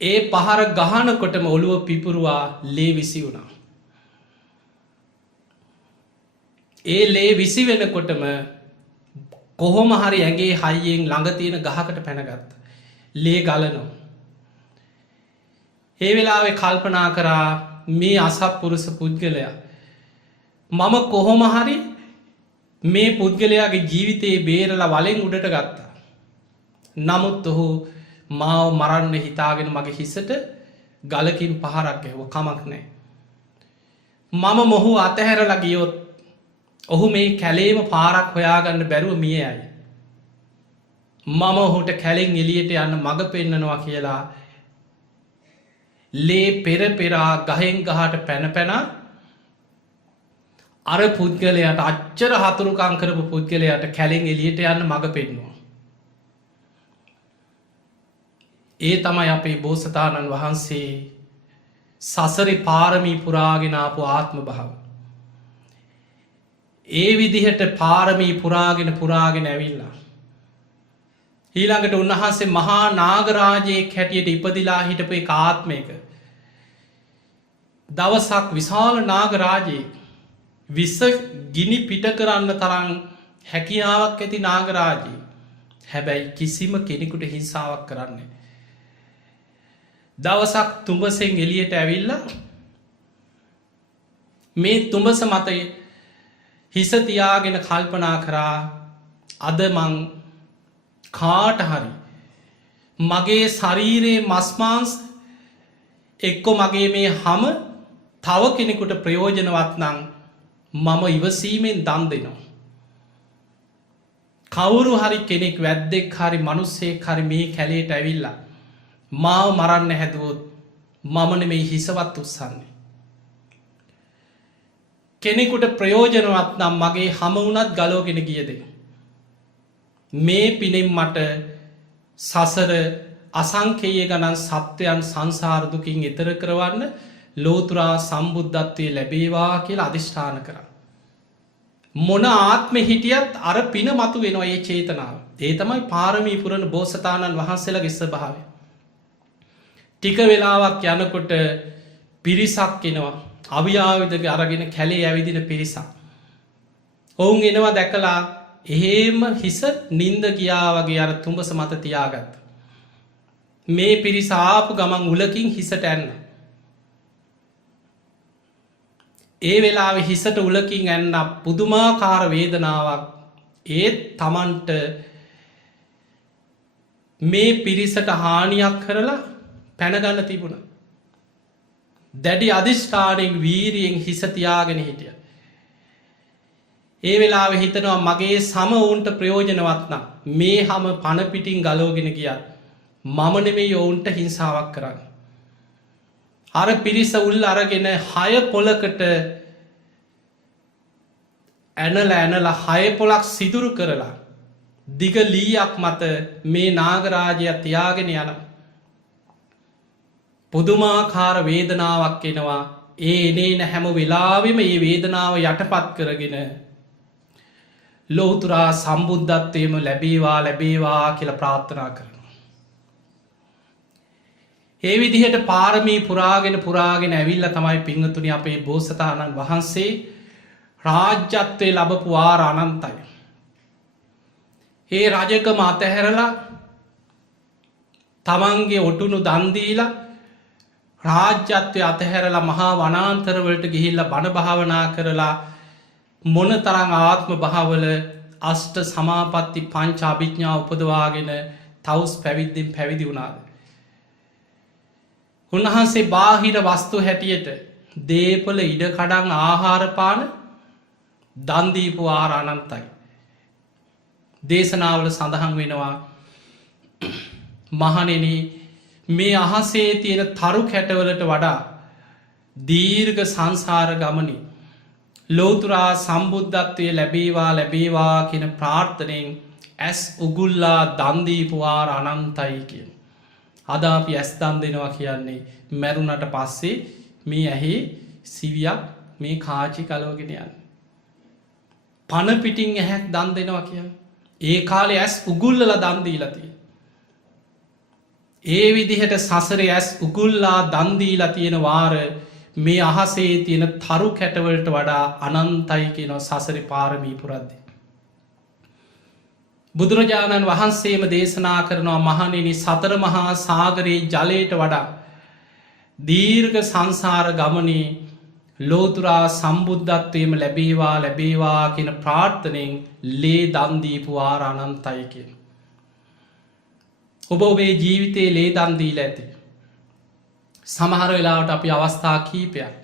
ඒ පහර ගහනකොටම ඔළුව පිපුරුවා ලේ විසි වුණා. ඒ ලේ විසි වෙනකොටම කොහොම හරි ඇගේ හයියෙන් ළඟ තියෙන ගහකට පැනගත්ත. ලේ ගලනෝ. ඒ වෙලාවේ කල්පනා කරා මේ අසත්පුරුෂ පුද්ගලයා මම කොහොම හරි මේ පුද්ගලයාගේ ජීවිතයේ බේරලා වලෙන් උඩට ගත්තා. නමුත් ඔහු මාව මරන්න හිතාගෙන මගේ හිසට ගලකින් පහරක් ගැහුව කමක් නෑ. මම මොහු අතහැරලා ගියොත් ඔහු මේ කැලේම පාරක් හොයාගන්න බැරුව මියයි. මම ඔහුට කැලෙන් එලියට යන්න මඟ පෙන්නනවා කියලා ලේ පෙරපෙරා ගහෙන් ගහට පැන අර පුද්ගලයට අච්චර හතුරුකං කරපු පුද්ගලයට කැලෙන් එලියට යන්න මඟ පෙන්නවා. ඒ තමයි අපේ බෝසතාණන් වහන්සේ සසරි පාරමී පුරාගෙනාපු ආත්ම භාව. ඒ විදිහට පාරමී පුරාගෙන ඇවිල්ලා. ඊළඟට උන්වහන්සේ මහා නාගරාජයෙක් හැටියට ඉපදිලා හිටපු එක ආත්මයක. දවසක් විශාල නාගරාජයෙක් විස ගිනි පිට කරන්න තරම් හැකියාවක් ඇති නාගරාජී. හැබැයි කිසිම කෙනෙකුට හිංසාවක් කරන්නේ. දවසක් තුඹසෙන් එලියට ඇවිල්ලා මේ තුඹස මතය හිස තියාගෙන කල්පනා කරා අද මං කාට හරි මගේ ශරීරයේ මස්මාංස් එක්කො මගේ මේ හම තව කෙනෙකුට ප්‍රයෝජනවත් නං මම ඉවසීමෙන් දන් දෙනවා. කවුරු හරි කෙනෙක් වැද්දෙක් හරි මනුස්සෙක් හරි මේ කැලේට ඇවිල්ලා මාව මරන්න හැදුවොත් මමන මේ හිසවත් උත්සන්නේ. කෙනෙකුට ප්‍රයෝජනවත් නම් මගේ හම වුණත් ගලෝගෙන ගියද. මේ පිනෙම් මට සසර අසංකේය ගණන් සත්වයන් සංසාරදුකින් එතර කරවන්න ලෝතුරා සම්බුද්ධත්වය ලැබේවා කියලා අධිෂ්ඨාන කර. මොන ආත්ම හිටියත් අර පින මතු වෙනවා ඒ චේතනාව. ඒ තමයි පාරමී පුරණ බෝසතාණන් වහන්සේලා ගෙස්ස භාවය. ටික වෙලාවක් යනකොට පිරිසක් එනවා අවියාවිදක අරගෙන කැලේ ඇවිදින පිරිසක්. ඔවුන් එනවා දැකලා එහෙම හිස නින්ද කියා වගේ අර තුඹස මත තියාගත්ත. මේ පිරිස ආපු ගමන් උලකින් හිසට ඇන්න. ඒ වෙලාවෙ හිසට උලකින් ඇන්න පුදුමාකාර වේදනාවක් ඒත් තමන්ට මේ පිරිසට හානියක් කරලා පැනගන්න තිබුණ. දැඩි අධිෂ්ඨානෙන් වීරියෙන් හිස තියාගෙන හිටිය. ඒ වෙලාවෙ හිතනවා මගේ සම ඔවුන්ට ප්‍රයෝජනවත්නම් මේ හම පණපිටින් ගලෝගෙන ගියත් මම නෙමෙයි ඔවුන්ට හිංසාවක් කරන්න. අර පිරිස උල් අරගෙන 6 පොලකට ඇනල 6 පොලක් සිදුරු කරලා දිග ලීයක් මත මේ නාගරාජය තියාගෙන යන පුදුමාකාර වේදනාවක් එනවා. ඒ එනේන හැම වෙලාවෙම මේ වේදනාව යටපත් කරගෙන ලෝතුරා සම්බුද්ධත්වයම ලැබේවා කියලා ප්‍රාර්ථනා කරනවා. ඒ විදිහට පාරමී පුරාගෙන ඇවිල්ල තමයි පිංහතුනි අපේ බෝසතාණන් වහන්සේ රාජ්‍යත්වය ලබපු වාර අනන්තයි. ඒ රජකම අතහැරලා තමන්ගේ ඔටුනු දන්දීලා රාජ්‍යත්වය අතහැරලා මහා වනාන්තරවලට ගිහිල්ල බණ භාවනා කරලා මොන තරං ආත්ම භාවල අෂ්ට සමාපත්ති පංච අභිඥා උපදවාගෙන තවස් පැවිද්දෙන් පැවිදි වුණාද. උන්වහන්සේ බාහිර වස්තු හැටියට දේපල ඉඩකඩන් ආහාරපාන දන්දීපු ආරානන්තයි. දේශනාවල සඳහන් වෙනවා මහනෙන මේ අහසේ තියෙන තරු කැටවලට වඩා දීර්ඝ සංසාර ගමනි ලෝතුරා සම්බුද්ධත්වය ලැබේවා කියන ප්‍රාර්ථනයෙන් ඇස් උගුල්ලා දන්දීපුවාර අනන්තයි කියෙන්. අද අපි ඇස් දන් දෙනවා කියන්නේ මැරුණට පස්සේ මේ ඇහි සිවියක් මේ කාචි කලෝගෙන යන්න. පණ පිටින් ඇහැක් දන් දෙනවා කිය. ඒ කාලේ ඇස් උගුල්ලල දන්දීලතිය. ඒ විදිහට සසරේ ඇස් උගුල්ලා දන්දීලා තියෙන වාර මේ අහසේ තියෙන තරු කැටවලට වඩා අනන්තයි කියනව සසරි පාරමී පුරද්දි. බුදුරජාණන් වහන්සේම දේශනා කරනවා මහනෙන සතර මහා සාගරයේ ජලයට වඩා දීර්ඝ සංසාර ගමනේ ලෝතුරා සම්බුද්ධත්වයම ලැබේවා කියන ප්‍රාර්ථනයෙන් ලේ දන්දීපු වාර අනන්තයි කියෙන. ඔබ ඔබේ ජීවිතයේ ලේ දන්දීල ඇති. සමහර වෙලාවට අපි අවස්ථා කීපයක්.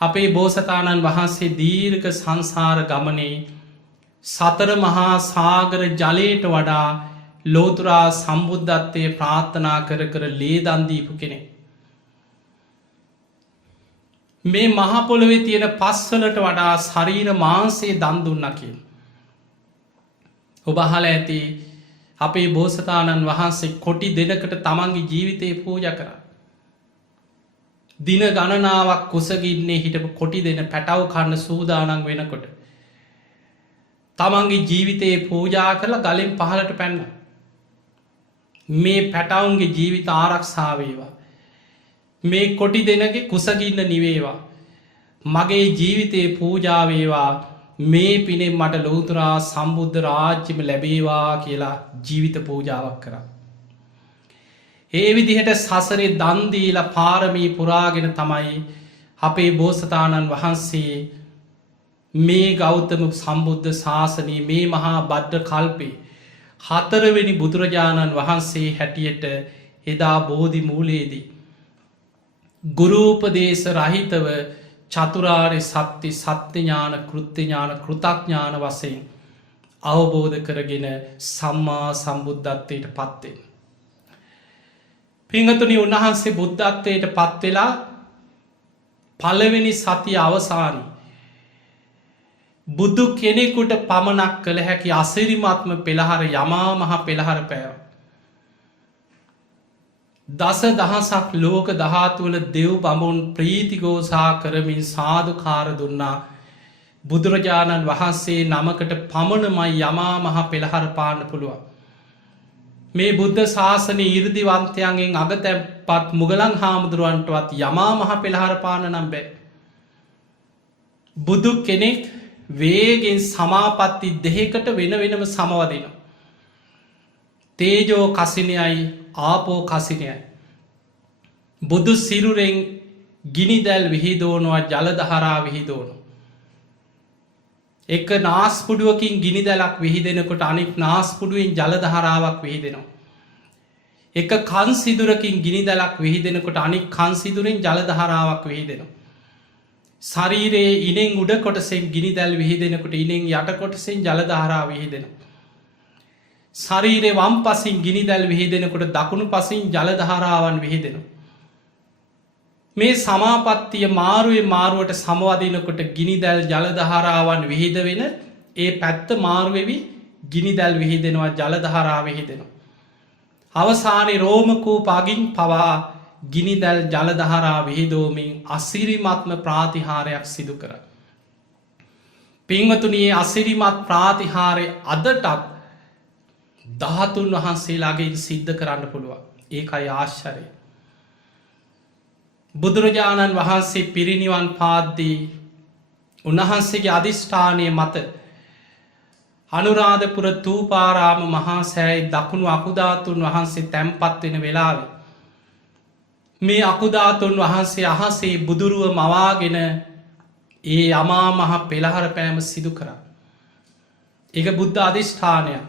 අපේ බෝසතාණන් වහන්සේ දීර්ඝ සංසාර ගමනේ සතර මහා සාගර ජලයට වඩා ලෝතුරා සම්බුද්ධත්වය ප්‍රාර්ථනා කර ලේ දන්දීපු කෙනෙ. මේ මහපොළොවෙ තියෙන පස්වලට වඩා ශරීර මාන්සේ දන්දුන්න කිය. ඔබහල ඇති අපේ බෝසතාණන් වහන්සේ කොටි දෙනකට තමන්ගේ ජීවිතය පූජ කර. දින ගණනාවක් කුසගින්නේ හිටපු කොටි දෙන පැටව් කන්න සූදානන් වෙනකොට. තමන්ගේ ජීවිතයේ පූජා කරලා ගලින් පහලට පැන්න. මේ පැටවුන්ගේ ජීවිත ආරක්ෂාවේවා. මේ කොටි දෙනගේ කුසගින්න නිවේවා. මගේ ජීවිතයේ පූජාවේවා මේ පිනෙන් මට ලෝතුරා සම්බුද්ධ රාජ්‍යම ලැබේවා කියලා ජීවිත පූජාවක් කර. ඒ විදිහට සසරේ දන්දීල පාරමී පුරාගෙන තමයි අපේ බෝසතාණන් වහන්සේ මේ ගෞතම සම්බුද්ධ ශාසනී මේ මහා බද්ධ කල්පේ හතරවෙනි බුදුරජාණන් වහන්සේ හැටියට එදා බෝධි මූලයේදී. ගුරූපදේශ රහිතව චතුරාර්ය සත්‍ය සත්‍යඥාන කෘත්‍යඥාන කෘතඥාන වසයෙන් අවබෝධ කරගෙන සම්මා සම්බුද්ධත්වයට පත්වෙන්. පිංහතුනි උන්වහන්සේ බුද්ධත්වයට පත්වෙලා පළවෙනි සතිය අවසානී බුදු කෙනෙකුට පමණක් කළ හැකි අසිරිමත්ම පෙළහර යමා මහ පෙළහර පෑව. දස දහසක් ලෝක දහතුවල දෙව් බමුන් ප්‍රීතිගෝසා කරමින් සාධකාර දුන්නා බුදුරජාණන් වහන්සේ නමකට පමණමයි යමා මහ පෙළහර පාන්න පුළුවන්. මේ බුද්ධ ශාසනය ඉර්දිවන්තයන්ගෙන් අගතැපත් මුගලන් හාමුදුරුවන්ටවත් යමා මහ පෙළහර පාන නම් බෑ. බුදු කෙනෙක් වේගෙන් සමාපත්ති දෙහෙකට වෙන වෙනම සමවදින. තේජෝ කසිනයයි ආපෝ කසිනයයි. බුදු සිරුරෙන් ගිනිදැල් විහිදෝනවා ජලදහරා විහිදෝනු. එක නාස්පුඩුවකින් ගිනිදැලක් විහිදෙනකොට අනික් නාස්පුඩුවෙන් ජලදහරාවක් විහිදෙනවා. එක කන්සිදුරකින් ගිනිදැලක් විහිදෙනකොට අනික් කන්සිදුරෙන් ජලදහරාවක් විහිදෙනවා. ශරීරයේ ඉනෙන් උඩ කොටසෙන් ගිනිදැල් විහිදෙනකොට ඉනෙන් යට කොටසෙන් ජලදහරා විහිදෙනවා. ශරීරයේ වම් පසින් ගිනිදැල් විහිදෙනකොට දකුණු පසින් ජලදහරාවන් විහිදෙනවා. මේ සමාපත්තිය මාරුවේ මාරුවට සමවදිනකොට ගිනිදැල් ජලදහරාවන් විහිද වෙන ඒ පැත්ත මාරුවෙවි ගිනිදැල් විහිදෙනවා ජලදහරා විහිදෙනවා. අවසානයේ රෝමකූපගින් පවා ගිනිදැල් ජලදහරා විහිදෝමින් අසිරිමත්ම ප්‍රාතිහාරයක් සිදු කර. පින්වතුනයේ අසිරිමත් ප්‍රාතිහාරය අදටත් ධාතුන් වහන්සේලාගේ සිද්ධ කරන්න පුළුවන්. ඒකයි ආශ්චර්යය. බුදුරජාණන් වහන්සේ පිරිනිවන් පාද්දී උන්වහන්සේගේ අධිෂ්ඨානය මත අනුරාධපුර ථූපාරාම මහා සෑයි දකුණු අකුධාතුන් වහන්සේ තැන්පත් වෙන වෙලාව මේ අකුධාතුන් වහන්සේ අහසේ බුදුරුව මවාගෙන ඒ අමා මහ පෙළහර පෑම සිදු කරා. ඒක බුද්ධ අධිෂ්ඨානයක්.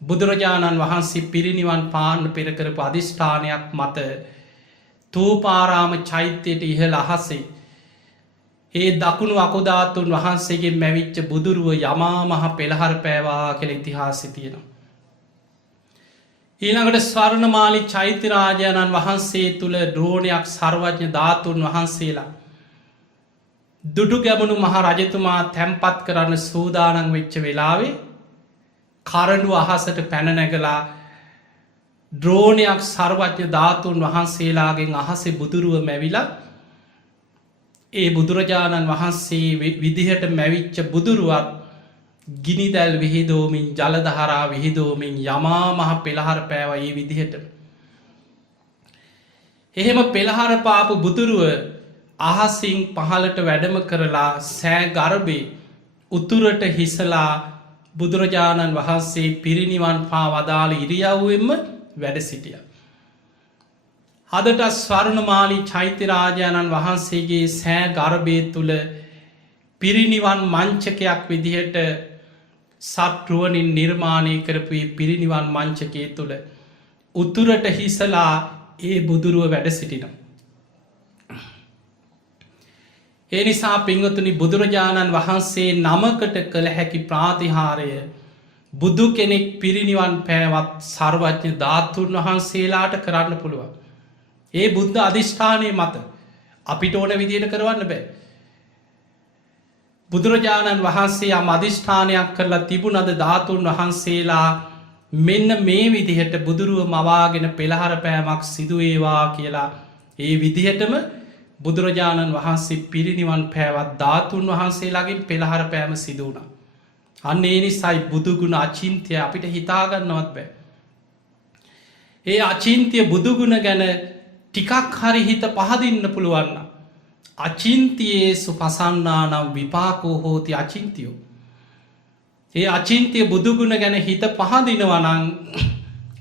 බුදුරජාණන් වහන්සේ පිරිනිවන් පාන්න පෙර කරපු අධිෂ්ඨානයක් මත ථූපාරාම චෛත්‍යයට ඉහළ අහසේ ඒ දකුණු අකුධාතුන් වහන්සේගේ මැවිච්ච බුදුරුව යමා මහ පෙළහර පෑවා කියලා ඉතිහාසෙ තියෙනවා. ඊළඟට ස්වර්ණමාලි චෛත්‍යරාජාණන් වහන්සේ තුළ ද්‍රෝණයක් සර්වඥ ධාතුන් වහන්සේලා දුටුගැමුණු මහ රජතුමා තැන්පත් කරන්න සූදානන් වෙච්ච වෙලාවේ කරඬු අහසට පැන නැගලා ද්‍රෝණයක් සර්වඥ ධාතුන් වහන්සේලාගෙන් අහසේ බුදුරුව මැවිලා ඒ බුදුරජාණන් වහන්සේ විදිහට මැවිච්ච බුදුරුවත් ගිනිදැල් විහිදෝමින් ජලදහරා විහිදෝමින් යමා මහ පෙළහර පෑව ඒ විදිහට. එහෙම පෙළහර පාපු බුදුරුව අහසින් පහලට වැඩම කරලා සෑ ගර්භේ උතුරට හිසලා බුදුරජාණන් වහන්සේ පිරිනිවන් පා වදාළ ඉරියව්වෙන්ම වැඩ සිටිය. හදට ස්වර්ණමාලි චෛත්‍යරාජාණන් වහන්සේගේ සෑ ගර්භය තුළ පිරිනිවන් මංචකයක් විදිහට සත්රුවනින් නිර්මාණය කරපු පිරිනිවන් මංචකය තුළ උතුරට හිසලා ඒ බුදුරුව වැඩ සිටිනම්. ඒ නිසා පින්වතුනි බුදුරජාණන් වහන්සේ නමකට කළ හැකි ප්‍රාතිහාරය බුදු කෙනෙක් පිරිනිවන් පෑවත් සර්වඥ ධාතුන් වහන්සේලාට කරන්න පුළුවන්. ඒ බුද්ධ අධිෂ්ඨානය මත අපිට ඕන විදියට කරවන්න බෑ. බුදුරජාණන් වහන්සේ යම් අධිෂ්ඨානයක් කරලා තිබුණද ධාතුන් වහන්සේලා මෙන්න මේ විදිහට බුදුරුව මවාගෙන පෙළහර පෑමක් සිදුවේවා කියලා ඒ විදිහටම බුදුරජාණන් වහන්සේ පිරිනිවන් පෑවත් ධාතුන් වහන්සේලාගෙන් පෙළහර පෑම සිදුවුණ. අන්න ඒ නිසයි බුදුගුණ අචින්තය අපිට හිතාගන්නවත් බෑ. ඒ අචින්තය බුදුගුණ ගැන ටිකක් හරි හිත පහදින්න පුළුවන්න. අචින්තියේසු පසන්නා නම් විපාකෝ හෝති අචින්තියෝ. ඒ අචින්තිය බුදුගුණ ගැන හිත පහදිනවනං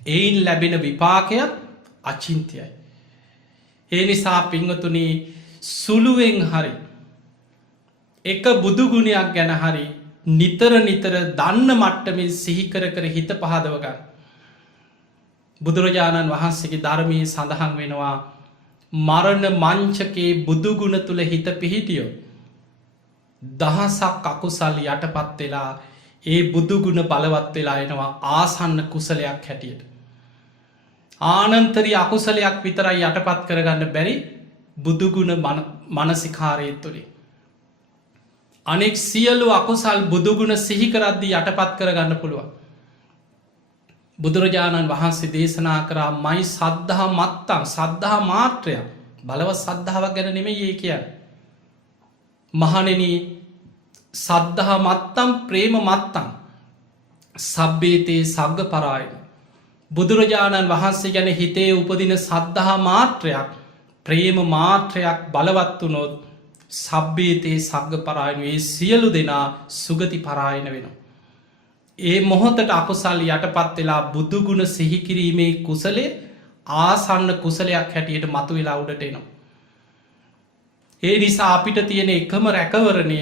එයින් ලැබෙන විපාකයක් අචින්තියයි. ඒ නිසා පිංගතුනි සුළුවෙන් හරි එක බුදුගුණයක් ගැන හරි නිතර නිතර දන්න මට්ටමින් සිහිකර කර හිත පහදවගන්න. බුදුරජාණන් වහන්සේගේ ධර්මයේ සඳහන් වෙනවා මරණ මංචකේ බුදුගුණ තුළ හිත පිහිටියෝ දහසක් අකුසල් යටපත් වෙලා ඒ බුදුගුණ බලවත් වෙලා එනවා ආසන්න කුසලයක් හැටියට. ආනන්තරී අකුසලයක් විතරයි යටපත් කරගන්න බැරි බුදුගුණ මනසිකාරය තුළේ. අනෙක් සියලු අකුසල් බුදුගුණ සිහිකරද්දී යටපත් කරගන්න පුළුවන්. බුදුරජාණන් වහන්සේ දේශනා කරා මයි සද්ධහා මත්තං සද්ධහා මාත්‍රයක් බලව සද්ධාවක් ගැන නෙමෙයි ඒ කියන්නේ. මහණෙනි සද්ධහා මත්තම් ප්‍රේම මත්තං සබ්බේතේ සග්ග පරායන. බුදුරජාණන් වහන්සේ ගැන හිතේ උපදින සද්ධහා මාත්‍රයක් ප්‍රේම මාත්‍රයක් බලවත් වුණොත් සබ්බේතේ සග්ග පරායනයේ සියලු දෙනා සුගති පරායන වෙනවා. ඒ මොහොතට අකුසල් යටපත් වෙලා බුදුගුණ සිහිකිරීමේ කුසලේ ආසන්න කුසලයක් හැටියට මතු වෙලා උඩට එනවා. ඒ නිසා අපිට තියෙන එකම රැකවරණය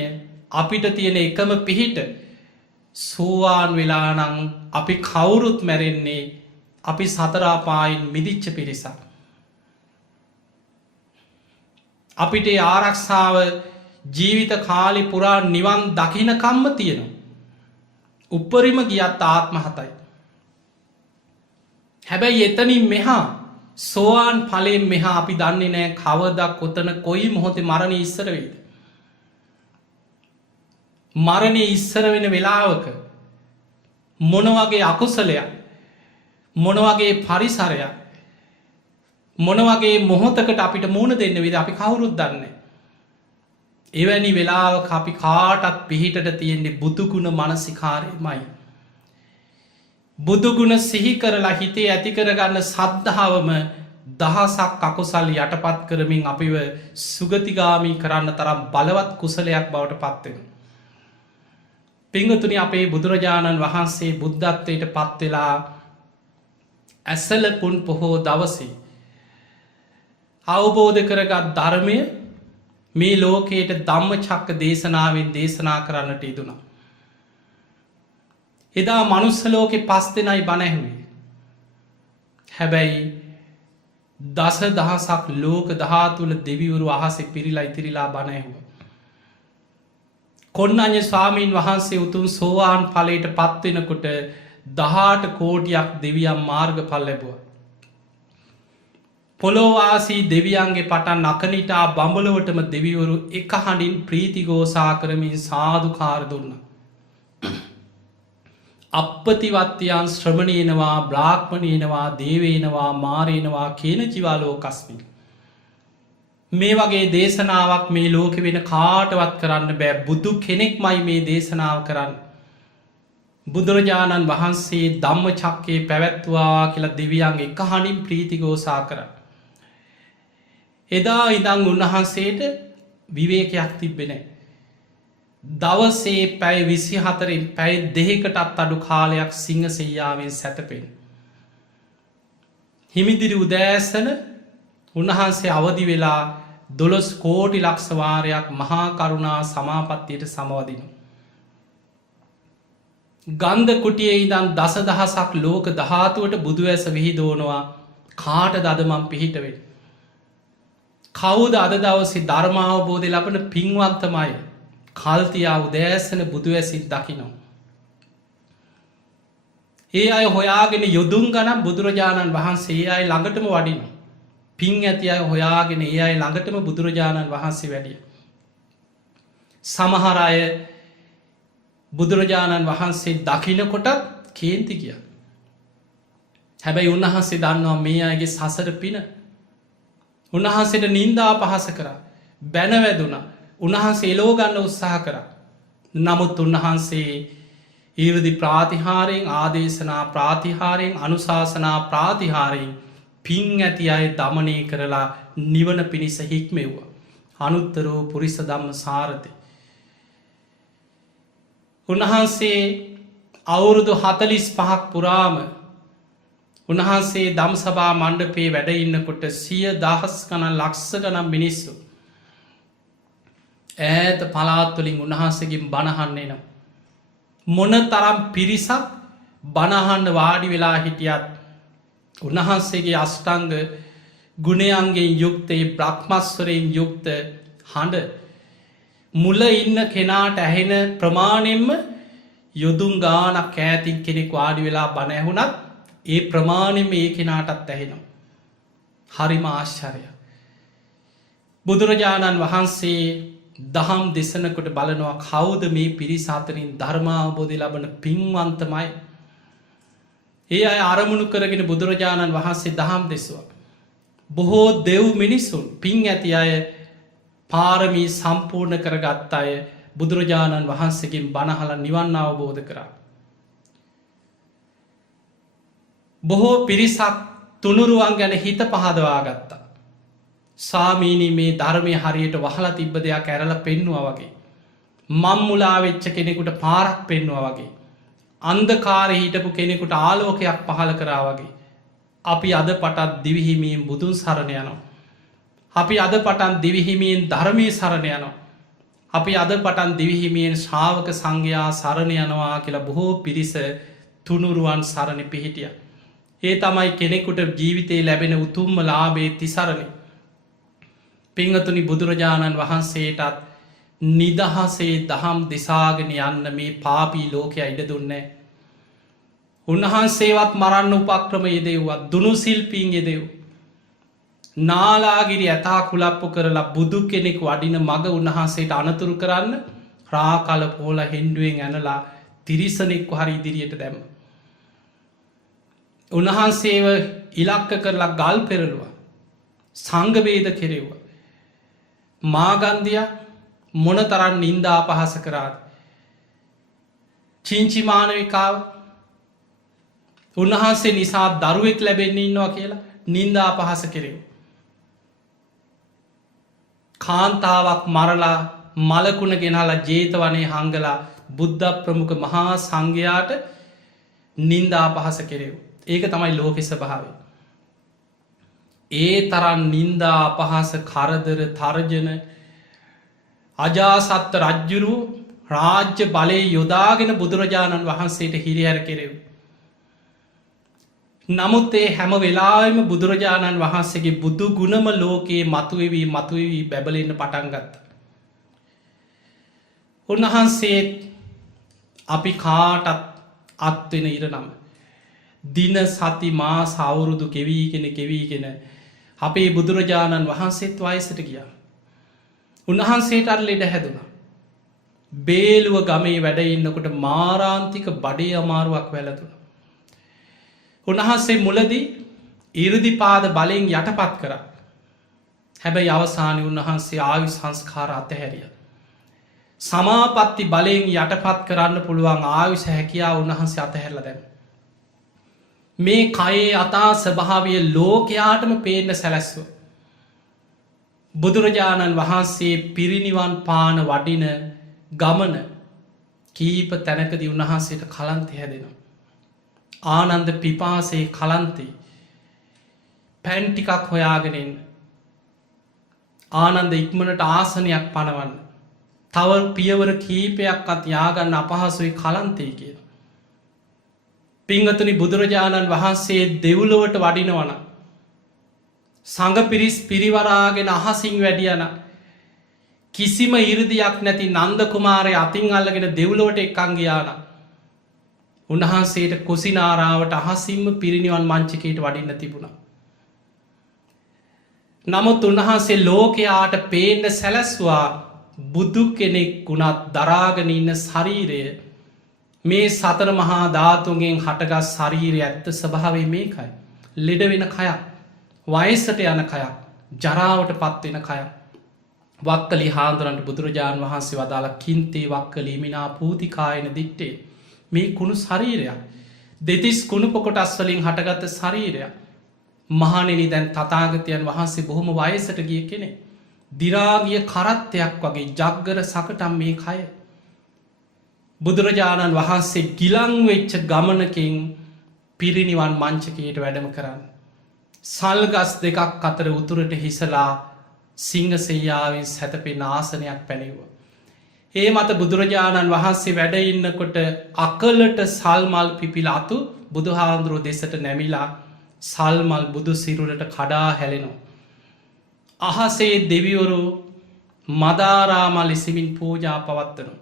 අපිට තියෙන එකම පිහිට සෝවාන් වෙලානං අපි කවුරුත් මැරෙන්නේ අපි සතරාපායින් මිදිච්ච පිරිසක්. අපිට ආරක්ෂාව ජීවිත කාලි පුරා නිවන් දකිනකම්ම තියෙනවා. උපරිම ගියත් ආත්ම හතයි. හැබැයි එතනින් මෙහා සෝවාන් ඵලයෙන් මෙහා අපි දන්නේ නෑ කවදක් කොතන කොයි මොහොතේ මරණය ඉස්සර වෙයිද. මරණය ඉස්සර වෙන වෙලාවක මොනවගේ අකුසලයක් මොනවගේ පරිසරයක් මොනවගේ මොහොතකට අපිට මුණ දෙන්න විද අපි කවුරුත් දන්නේ. එවැනි වෙලාවක අපි කාටත් පිහිටට තියෙන්නේ බුදුගුණ මනසිකාරයමයි. බුදුගුණ සිහි කරලා හිතේ ඇති කරගන්න සද්ධාවම දහසක් අකුසල් යටපත් කරමින් අපිව සුගතිගාමී කරන්න තරම් බලවත් කුසලයක් බවට පත්වෙන. පිංගතුනි අපේ බුදුරජාණන් වහන්සේ බුද්ධත්වයට පත්වෙලා ඇසලපුන් පොහෝ දවසේ අවබෝධ කරගත් ධර්මය මේ ලෝකයට ධම්ම චක්ක දේශනාවෙන් දේශනා කරන්නට ඉදුණා. එදා මනුස්සලෝකෙ පස් දෙනයි බණැහුවේ. හැබැයි දස දහසක් ලෝක දහතුළ දෙවිවරු අහසේ පිරිලා ඉතිරිලා බණැහුව. කොන්නඥ ස්වාමීන් වහන්සේ උතුන් සෝවාන් ඵලයට පත්වෙනකොට 18 කෝටියක් දෙවියන් මාර්ග පල් ලැබුව. පොළොවාසී දෙවියන්ගේ පටන් අකනිටා බඹලොවටම දෙවිවරු එක හඬින් ප්‍රීතිගෝසා කරමින් සාධකාර දුන්න. අපපතිවත්්‍යයන් ශ්‍රමණයනවා බ්‍රාහ්මණයනවා දේවේනවා මාරයනවා කියන ජිවාලෝකස්මින්. මේ වගේ දේශනාවක් මේ ලෝක වෙන කාටවත් කරන්න බෑ බුදු කෙනෙක් මයි මේ දේශනාව කරන්න. බුදුරජාණන් වහන්සේ ධම්ම චක්කේ පැවැත්වා කියලා දෙවියන්ගේ එක හඬින් ප්‍රීතිගෝසා කරන්න. එදා ඉදං උන්වහන්සේට විවේකයක් තිබෙන. දවසේ පැය 24 පැය දෙකටත් අඩු කාලයක් සිංහ සෙයියාවෙන් සැතපෙන. හිමිදිරි උදෑසන උන්වහන්සේ අවදි වෙලා 12 කෝටි ලක්ෂ වාරයක් මහා කරුණා සමාපත්තියට සමවදිනු. ගන්ධ කුටියේ ඉඳන් දස දහසක් ලෝක ධාතුවට බුදු ඇස විහිදෝනවා කාට දදමම් පිහිටවෙන්. කවුද අද දවසේ ධර්මාවබෝධය ලබන පින්වන්තමයි කල්තියා උදෑසන බුදු ඇසින් දකිනවා. ඒ අය හොයාගෙන යොදුන් ගනම් බුදුරජාණන් වහන්සේ ඒ අය ළඟටම වඩින. පින් ඇති අය හොයාගෙන ඒ අය ළඟටම බුදුරජාණන් වහන්සේ වැඩිය. සමහර අය බුදුරජාණන් වහන්සේ දකිනකොට කේන්ති කිය. හැබැයි උන්වහන්සේ දන්නවා මේ අයගේ සසර පින. උන්වහන්සේට නින්දා පහස කර බැනවැදුන උන්වහන්සේ එලෝගන්න උත්සාහ කර. නමුත් උන්වහන්සේ ඊරදි ප්‍රාතිහාරයෙන් ආදේශනා ප්‍රාතිහාරයෙන් අනුශාසනා ප්‍රාතිහාරයෙන් පින් ඇති අය දමනය කරලා නිවන පිණිස හික්මෙව්ව. අනුත්තරෝ පුරිස ධම්ම සාරති. උන්වහන්සේ අවුරුදු 45ක් පුරාම උන්වහන්සේ දම් සභා මණ්ඩපේ වැඩ ඉන්නකොට 100,000 ගණන් ලක්ෂ ගණන් මිනිස්සු ඈත පළාත්වලින් උන්වහන්සේගෙන් බණහන්නේ නම් මොන තරම් පිරිසක් බණහන්න වාඩි වෙලා හිටියත් උන්වහන්සේගේ අෂ්ටංග ගුණයන්ගෙන් යුක්තේ බ්‍රහ්මස්වරයෙන් යුක්ත හඬ මුල ඉන්න කෙනාට ඇහෙන ප්‍රමාණයෙන්ම යොදුන් ගානක් ඈතින් කෙනෙක් වාඩි වෙලා බණ ඇහුණත් ඒ ප්‍රමාණයෙන්ම ඒ කෙනාටත් ඇහෙනවා. හරිම ආශ්චර්යයි. බුදුරජාණන් වහන්සේ දහම් දෙසනකොට බලනවා කවුද මේ පිරිස අතරින් ධර්මාවබෝධය ලබන පින්වන්තමයි. ඒ අය අරමුණු කරගෙන බුදුරජාණන් වහන්සේ දහම් දෙසුවා. බොහෝ දෙව් මිනිසුන් පින් ඇති අය පාරමී සම්පූර්ණ කරගත් අය බුදුරජාණන් වහන්සේගෙන් බණහල නිවන් අවබෝධ කරා. බොහෝ පිරිසක් තුනුරුවන් ගැන හිත පහදවා ගත්තා. සාමීනී මේ ධර්මය හරියට වහලා තිබ්බ දෙයක් ඇරල පෙන්නවා වගේ. මම්මුලා වෙච්ච කෙනෙකුට පාරක් පෙන්නවා වගේ. අන්ධකාරය හිටපු කෙනෙකුට ආලෝකයක් පහල කරා වගේ. අපි අද පටත් දිවිහිමීම් බුදුන් සරණ යනවා. අපි අද පටන් දිවිහිමියෙන් ධර්මය සරණ යනවා. අපි අද පටන් දිවිහිමියෙන් ශ්‍රාවක සංඝයා සරණ යනවා කියලා බොහෝ පිරිස තුනුරුවන් සරණ පිහිටිය. ඒ තමයි කෙනෙකුට ජීවිතයේ ලැබෙන උතුම්ම ලාභේ තිසරණය. පිංහතුනි බුදුරජාණන් වහන්සේටත් නිදහසේ දහම් දෙසාගෙන යන්න මේ පාපී ලෝකය ඉඩ දුන්නේ. උන්වහන්සේවත් මරන්න උපක්‍රම යෙදෙව්වත් දුනු සිල්පීන් යෙදෙව්. නාලාගිරි ඇතා කුලප්පු කරලා බුදු කෙනෙක් වඩින මග උන්වහන්සේට අනතුරු කරන්න රාකල පෝල හෙන්ඩුවෙන් ඇනලා තිරිසනෙක්ව හරි ඉදිරියට දැම. උන්වහන්සේව ඉලක්ක කරලා ගල් පෙරළුව සංගවේද කෙරෙව්ව. මාගන්දිය මොන තරන් නින්දා පහස කරාද. චිංචිමානවිකාව උන්වහන්සේ නිසා දරුවෙක් ලැබෙන්නේ ඉන්නවා කියලා නින්දා පහස කෙරෙව්. කාන්තාවක් මරලා මලකුණ ගෙනලා ජේතවනේ හංගලා බුද්ධ ප්‍රමුඛ මහා සංඝයාට නින්දා පහස කෙරෙව්. ඒක තමයි ලෝකෙ ස්වභාවය. ඒ තරන් නින්දා අපහස කරදර තර්ජන අජාසත්ත රජ්ජුරු රාජ්‍ය බලය යොදාගෙන බුදුරජාණන් වහන්සේට හිරිහැර කෙරෙව්. නමුත් ඒ හැම වෙලාම බුදුරජාණන් වහන්සේගේ බුදු ගුණම ලෝකයේ මතුවවී බැබලෙන්න පටන්ගත්ත. උන්වහන්සේත් අපි කාටත් අත්වෙන ඉරනම්. දින සති මා සවුරුදු කෙවීගෙන අපේ බුදුරජාණන් වහන්සේත් වයසට ගියා. උන්වහන්සේට ලෙඩ හැදුන. බේලුව ගමේ වැඩඉන්නකොට මාරාන්තික බඩේ අමාරුවක් වැලතුන. උන්වහන්සේ මුලදී ඉරදිපාද බලයෙන් යටපත් කර. හැබැයි අවසානය උන්වහන්සේ ආයු සංස්කාර අතහැරිය. සමාපත්ති බලයෙන් යටපත් කරන්න පුළුවන් ආයුෂ හැකියා උන්වහන්සේ අතහැරල දැන්. මේ කයේ අතා ස්වභාවය ලෝකයාටම පේන්න සැලැස්ව. බුදුරජාණන් වහන්සේ පිරිනිවන් පාන වඩින ගමන කීප තැනකදී උන්වහන්සේට කලන්තය හැදෙනවා. ආනන්ද පිපාසේ කලන්තේ පැන්ටිකක් හොයාගෙනෙන් ආනන්ද ඉක්මනට ආසනයක් පනවන්න තව පියවර කීපයක් අත් යාගන්න අපහසුයි කලන්තේ කිය. පිංහතුනි බුදුරජාණන් වහන්සේ දෙව්ලොවට වඩිනවන සඟ පිරිස් පිරිවරාගෙන අහසිං වැඩියන කිසිම ඉරදියක් නැති නන්ද කුමාරය අතින් අල්ලගෙන දෙව්ලොවට එක්කංගයාන උන්වහන්සේට කුසිනාරාවට අහසිම්ම පිරිනිවන් මංචකයට වඩින්න තිබුණ. නමුත් උන්වහන්සේ ලෝකයාට පේන්න සැලැස්වා බුදු කෙනෙක් ගුණත් දරාගෙන ඉන්න ශරීරය මේ සතර මහා ධාතුන්ගෙන් හටගත් ශරීරය ඇත්ත ස්වභාවේ මේකයි. ලෙඩ වෙන කයක් වයසට යන කයක් ජරාවට පත්වෙන කයක්. වක්කලි හාන්දුරන්ට බුදුරජාණන් වහන්සේ වදාළ කින්තේ වක්කලීමිනා පූතිකායන දිට්ටේ මේ කුණු ශරීරයක් දෙතිස් කුණු පොකොටස්වලින් හටගත්ත ශරීරයක් මහනෙනි දැන් තතාගතයන් වහන්සේ බොහොම වයසට ගිය කෙනෙ දිරාගිය කරත්තයක් වගේ ජග්ගර සකටම් මේ කය බුදුරජාණන් වහන්සේ ගිලං වෙච්ච ගමනකින් පිරිනිවන් මංචකයට වැඩම කරන්න සල්ගස් දෙකක් අතර උතුරට හිසලා සිංහසෙයාවෙන් සැතපෙන ආසනයක් පැනෙව්ව. ඒ මත බුදුරජාණන් වහන්සේ වැඩඉන්නකොට අකලට සල්මල් පිපිල අතු බුදුහාන්දුරුව දෙසට නැමිලා සල්මල් බුදු සිරුරට කඩා හැලෙනවා. අහසේ දෙවිවරු මදාරාමල් ඉසිමින් පූජා පවත්වනු.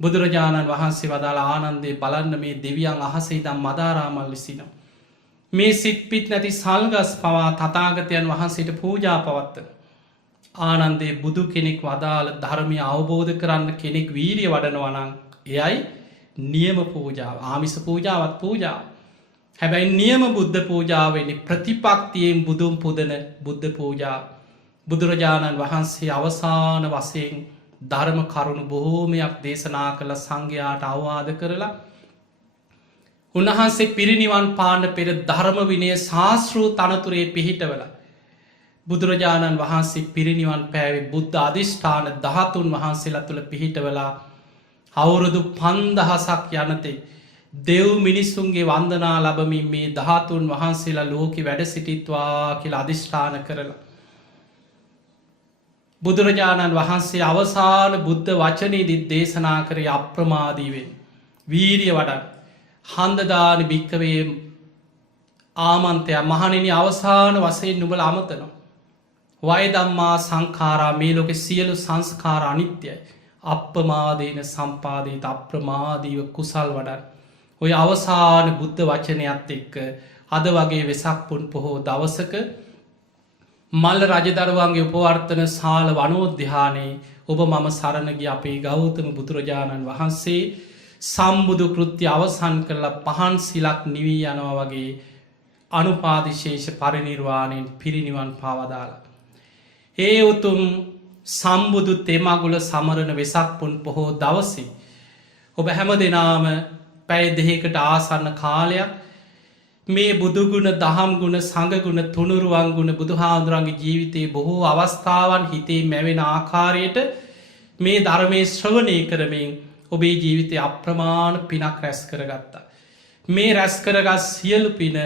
බුදුරජාණන් වහන්සේ වදාළ ආනන්දේ බලන්න මේ දෙවියන් අහසේ දම් මදාරාමල් ලිසිනවා. මේ සිත්පිත් නැති සල්ගස් පවා තතාගතයන් වහන්සේට පූජා පවත්වන. ආනන්දේ බුදු කෙනෙක් වදාළ ධර්මය අවබෝධ කරන්න කෙනෙක් වීරිය වඩනවනං එයයි නියම පූජාව ආමිස පූජාවත් පූජාව. හැබැයි නියම බුද්ධ පූජාවනි ප්‍රතිපක්තියෙන් බුදුම් පුදන බුද්ධ පූජා බුදුරජාණන් වහන්සේ අවසාන වසයෙන් ධර්ම කරුණු බොහෝමයක් දේශනා කළ සංඝයාට අවවාද කරලා උන්වහන්සේ පිරිනිවන් පාන්න පෙර ධර්ම විනය ශාස්තෘ තනතුරේ පිහිටවල බුදුරජාණන් වහන්සේ පිරිනිවන් පෑවේ බුද්ධ අධිෂ්ඨාන 13 වහන්සේලා තුළ පිහිටවලා අවුරුදු 5000ක් යනතේ දෙව් මිනිස්සුන්ගේ වන්දනා ලබමින් මේ 13 වහන්සේලා ලෝකෙ වැඩ සිටිත්වා කියලා අධිෂ්ඨාන කරලා බුදුරජාණන් වහන්සේ අවසාන බුද්ධ වචනයේදී දේශනා කරේ අප්‍රමාදීවෙන් වීරිය වඩන් හන්දදාන භික්කවේ ආමන්තය මහණෙනි අවසාන වසයෙන් නුබල අමතනවා. වයදම්මා සංකාරා මේ ලෝකෙ සියලු සංස්කාර අනිත්‍යයි. අප්‍රමාදේන සම්පාදීත අප්‍රමාදීව කුසල් වඩන්. ඔය අවසාන බුද්ධ වචනයත් එක්ක අද වගේ වෙසක් පුන් පොහෝ දවසක මල්ල රජදරුවන්ගේ උපවර්තන සාල වනෝද්‍යානයේ ඔබ මම සරණගිය අපේ ගෞතම බුදුරජාණන් වහන්සේ සම්බුදු කෘත්‍ය අවසන් කරලා පහන් සිලක් නිවී යනවා වගේ අනුපාදිශේෂ පරිනිර්වාණයෙන් පිරිනිවන් පාවදාලා. ඒ උතුම් සම්බුදු තෙමගුල සමරණ වෙසක් පුන් පොහෝ දවසේ ඔබ හැම දෙනාම පැය දෙකට ආසන්න කාලයක් මේ බුදුගුණ දහම්ගුණ සඟගුණ තුනුරුවන්ගුණ බුදුහාදුරන්ගේ ජීවිතයේ බොහෝ අවස්ථාවන් හිතේ මැවෙන ආකාරයට මේ ධර්මය ශ්‍රවණය කරමින් ඔබේ ජීවිතය අප්‍රමාණ පිනක් රැස් කරගත්තා. මේ රැස්කරගත් සියලු පින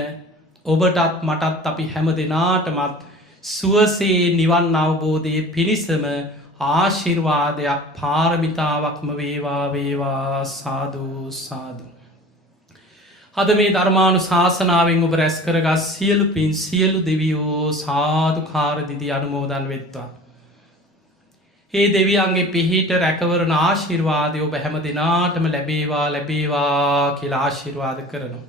ඔබටත් මටත් අපි හැම දෙනාටමත් සුවසේ නිවන් අවබෝධය පිණිසම ආශිර්වාදයක් පාරමිතාවක්ම වේවා වේවා සාධූ සාධූ. අද මේ ධර්මානු ශාසනාවෙන් ඔබ රැස් කරගත් සියලු පින් සියලු දෙවියෝ සාධකාරදිදි අනුමෝදන් වෙත්වා. ඒ දෙවියන්ගේ පිහිට රැකවරණ ආශිර්වාදය ඔබ හැම දෙනාටම ලැබේවා ලැබේවා කියලා ආශිර්වාද කරනවා.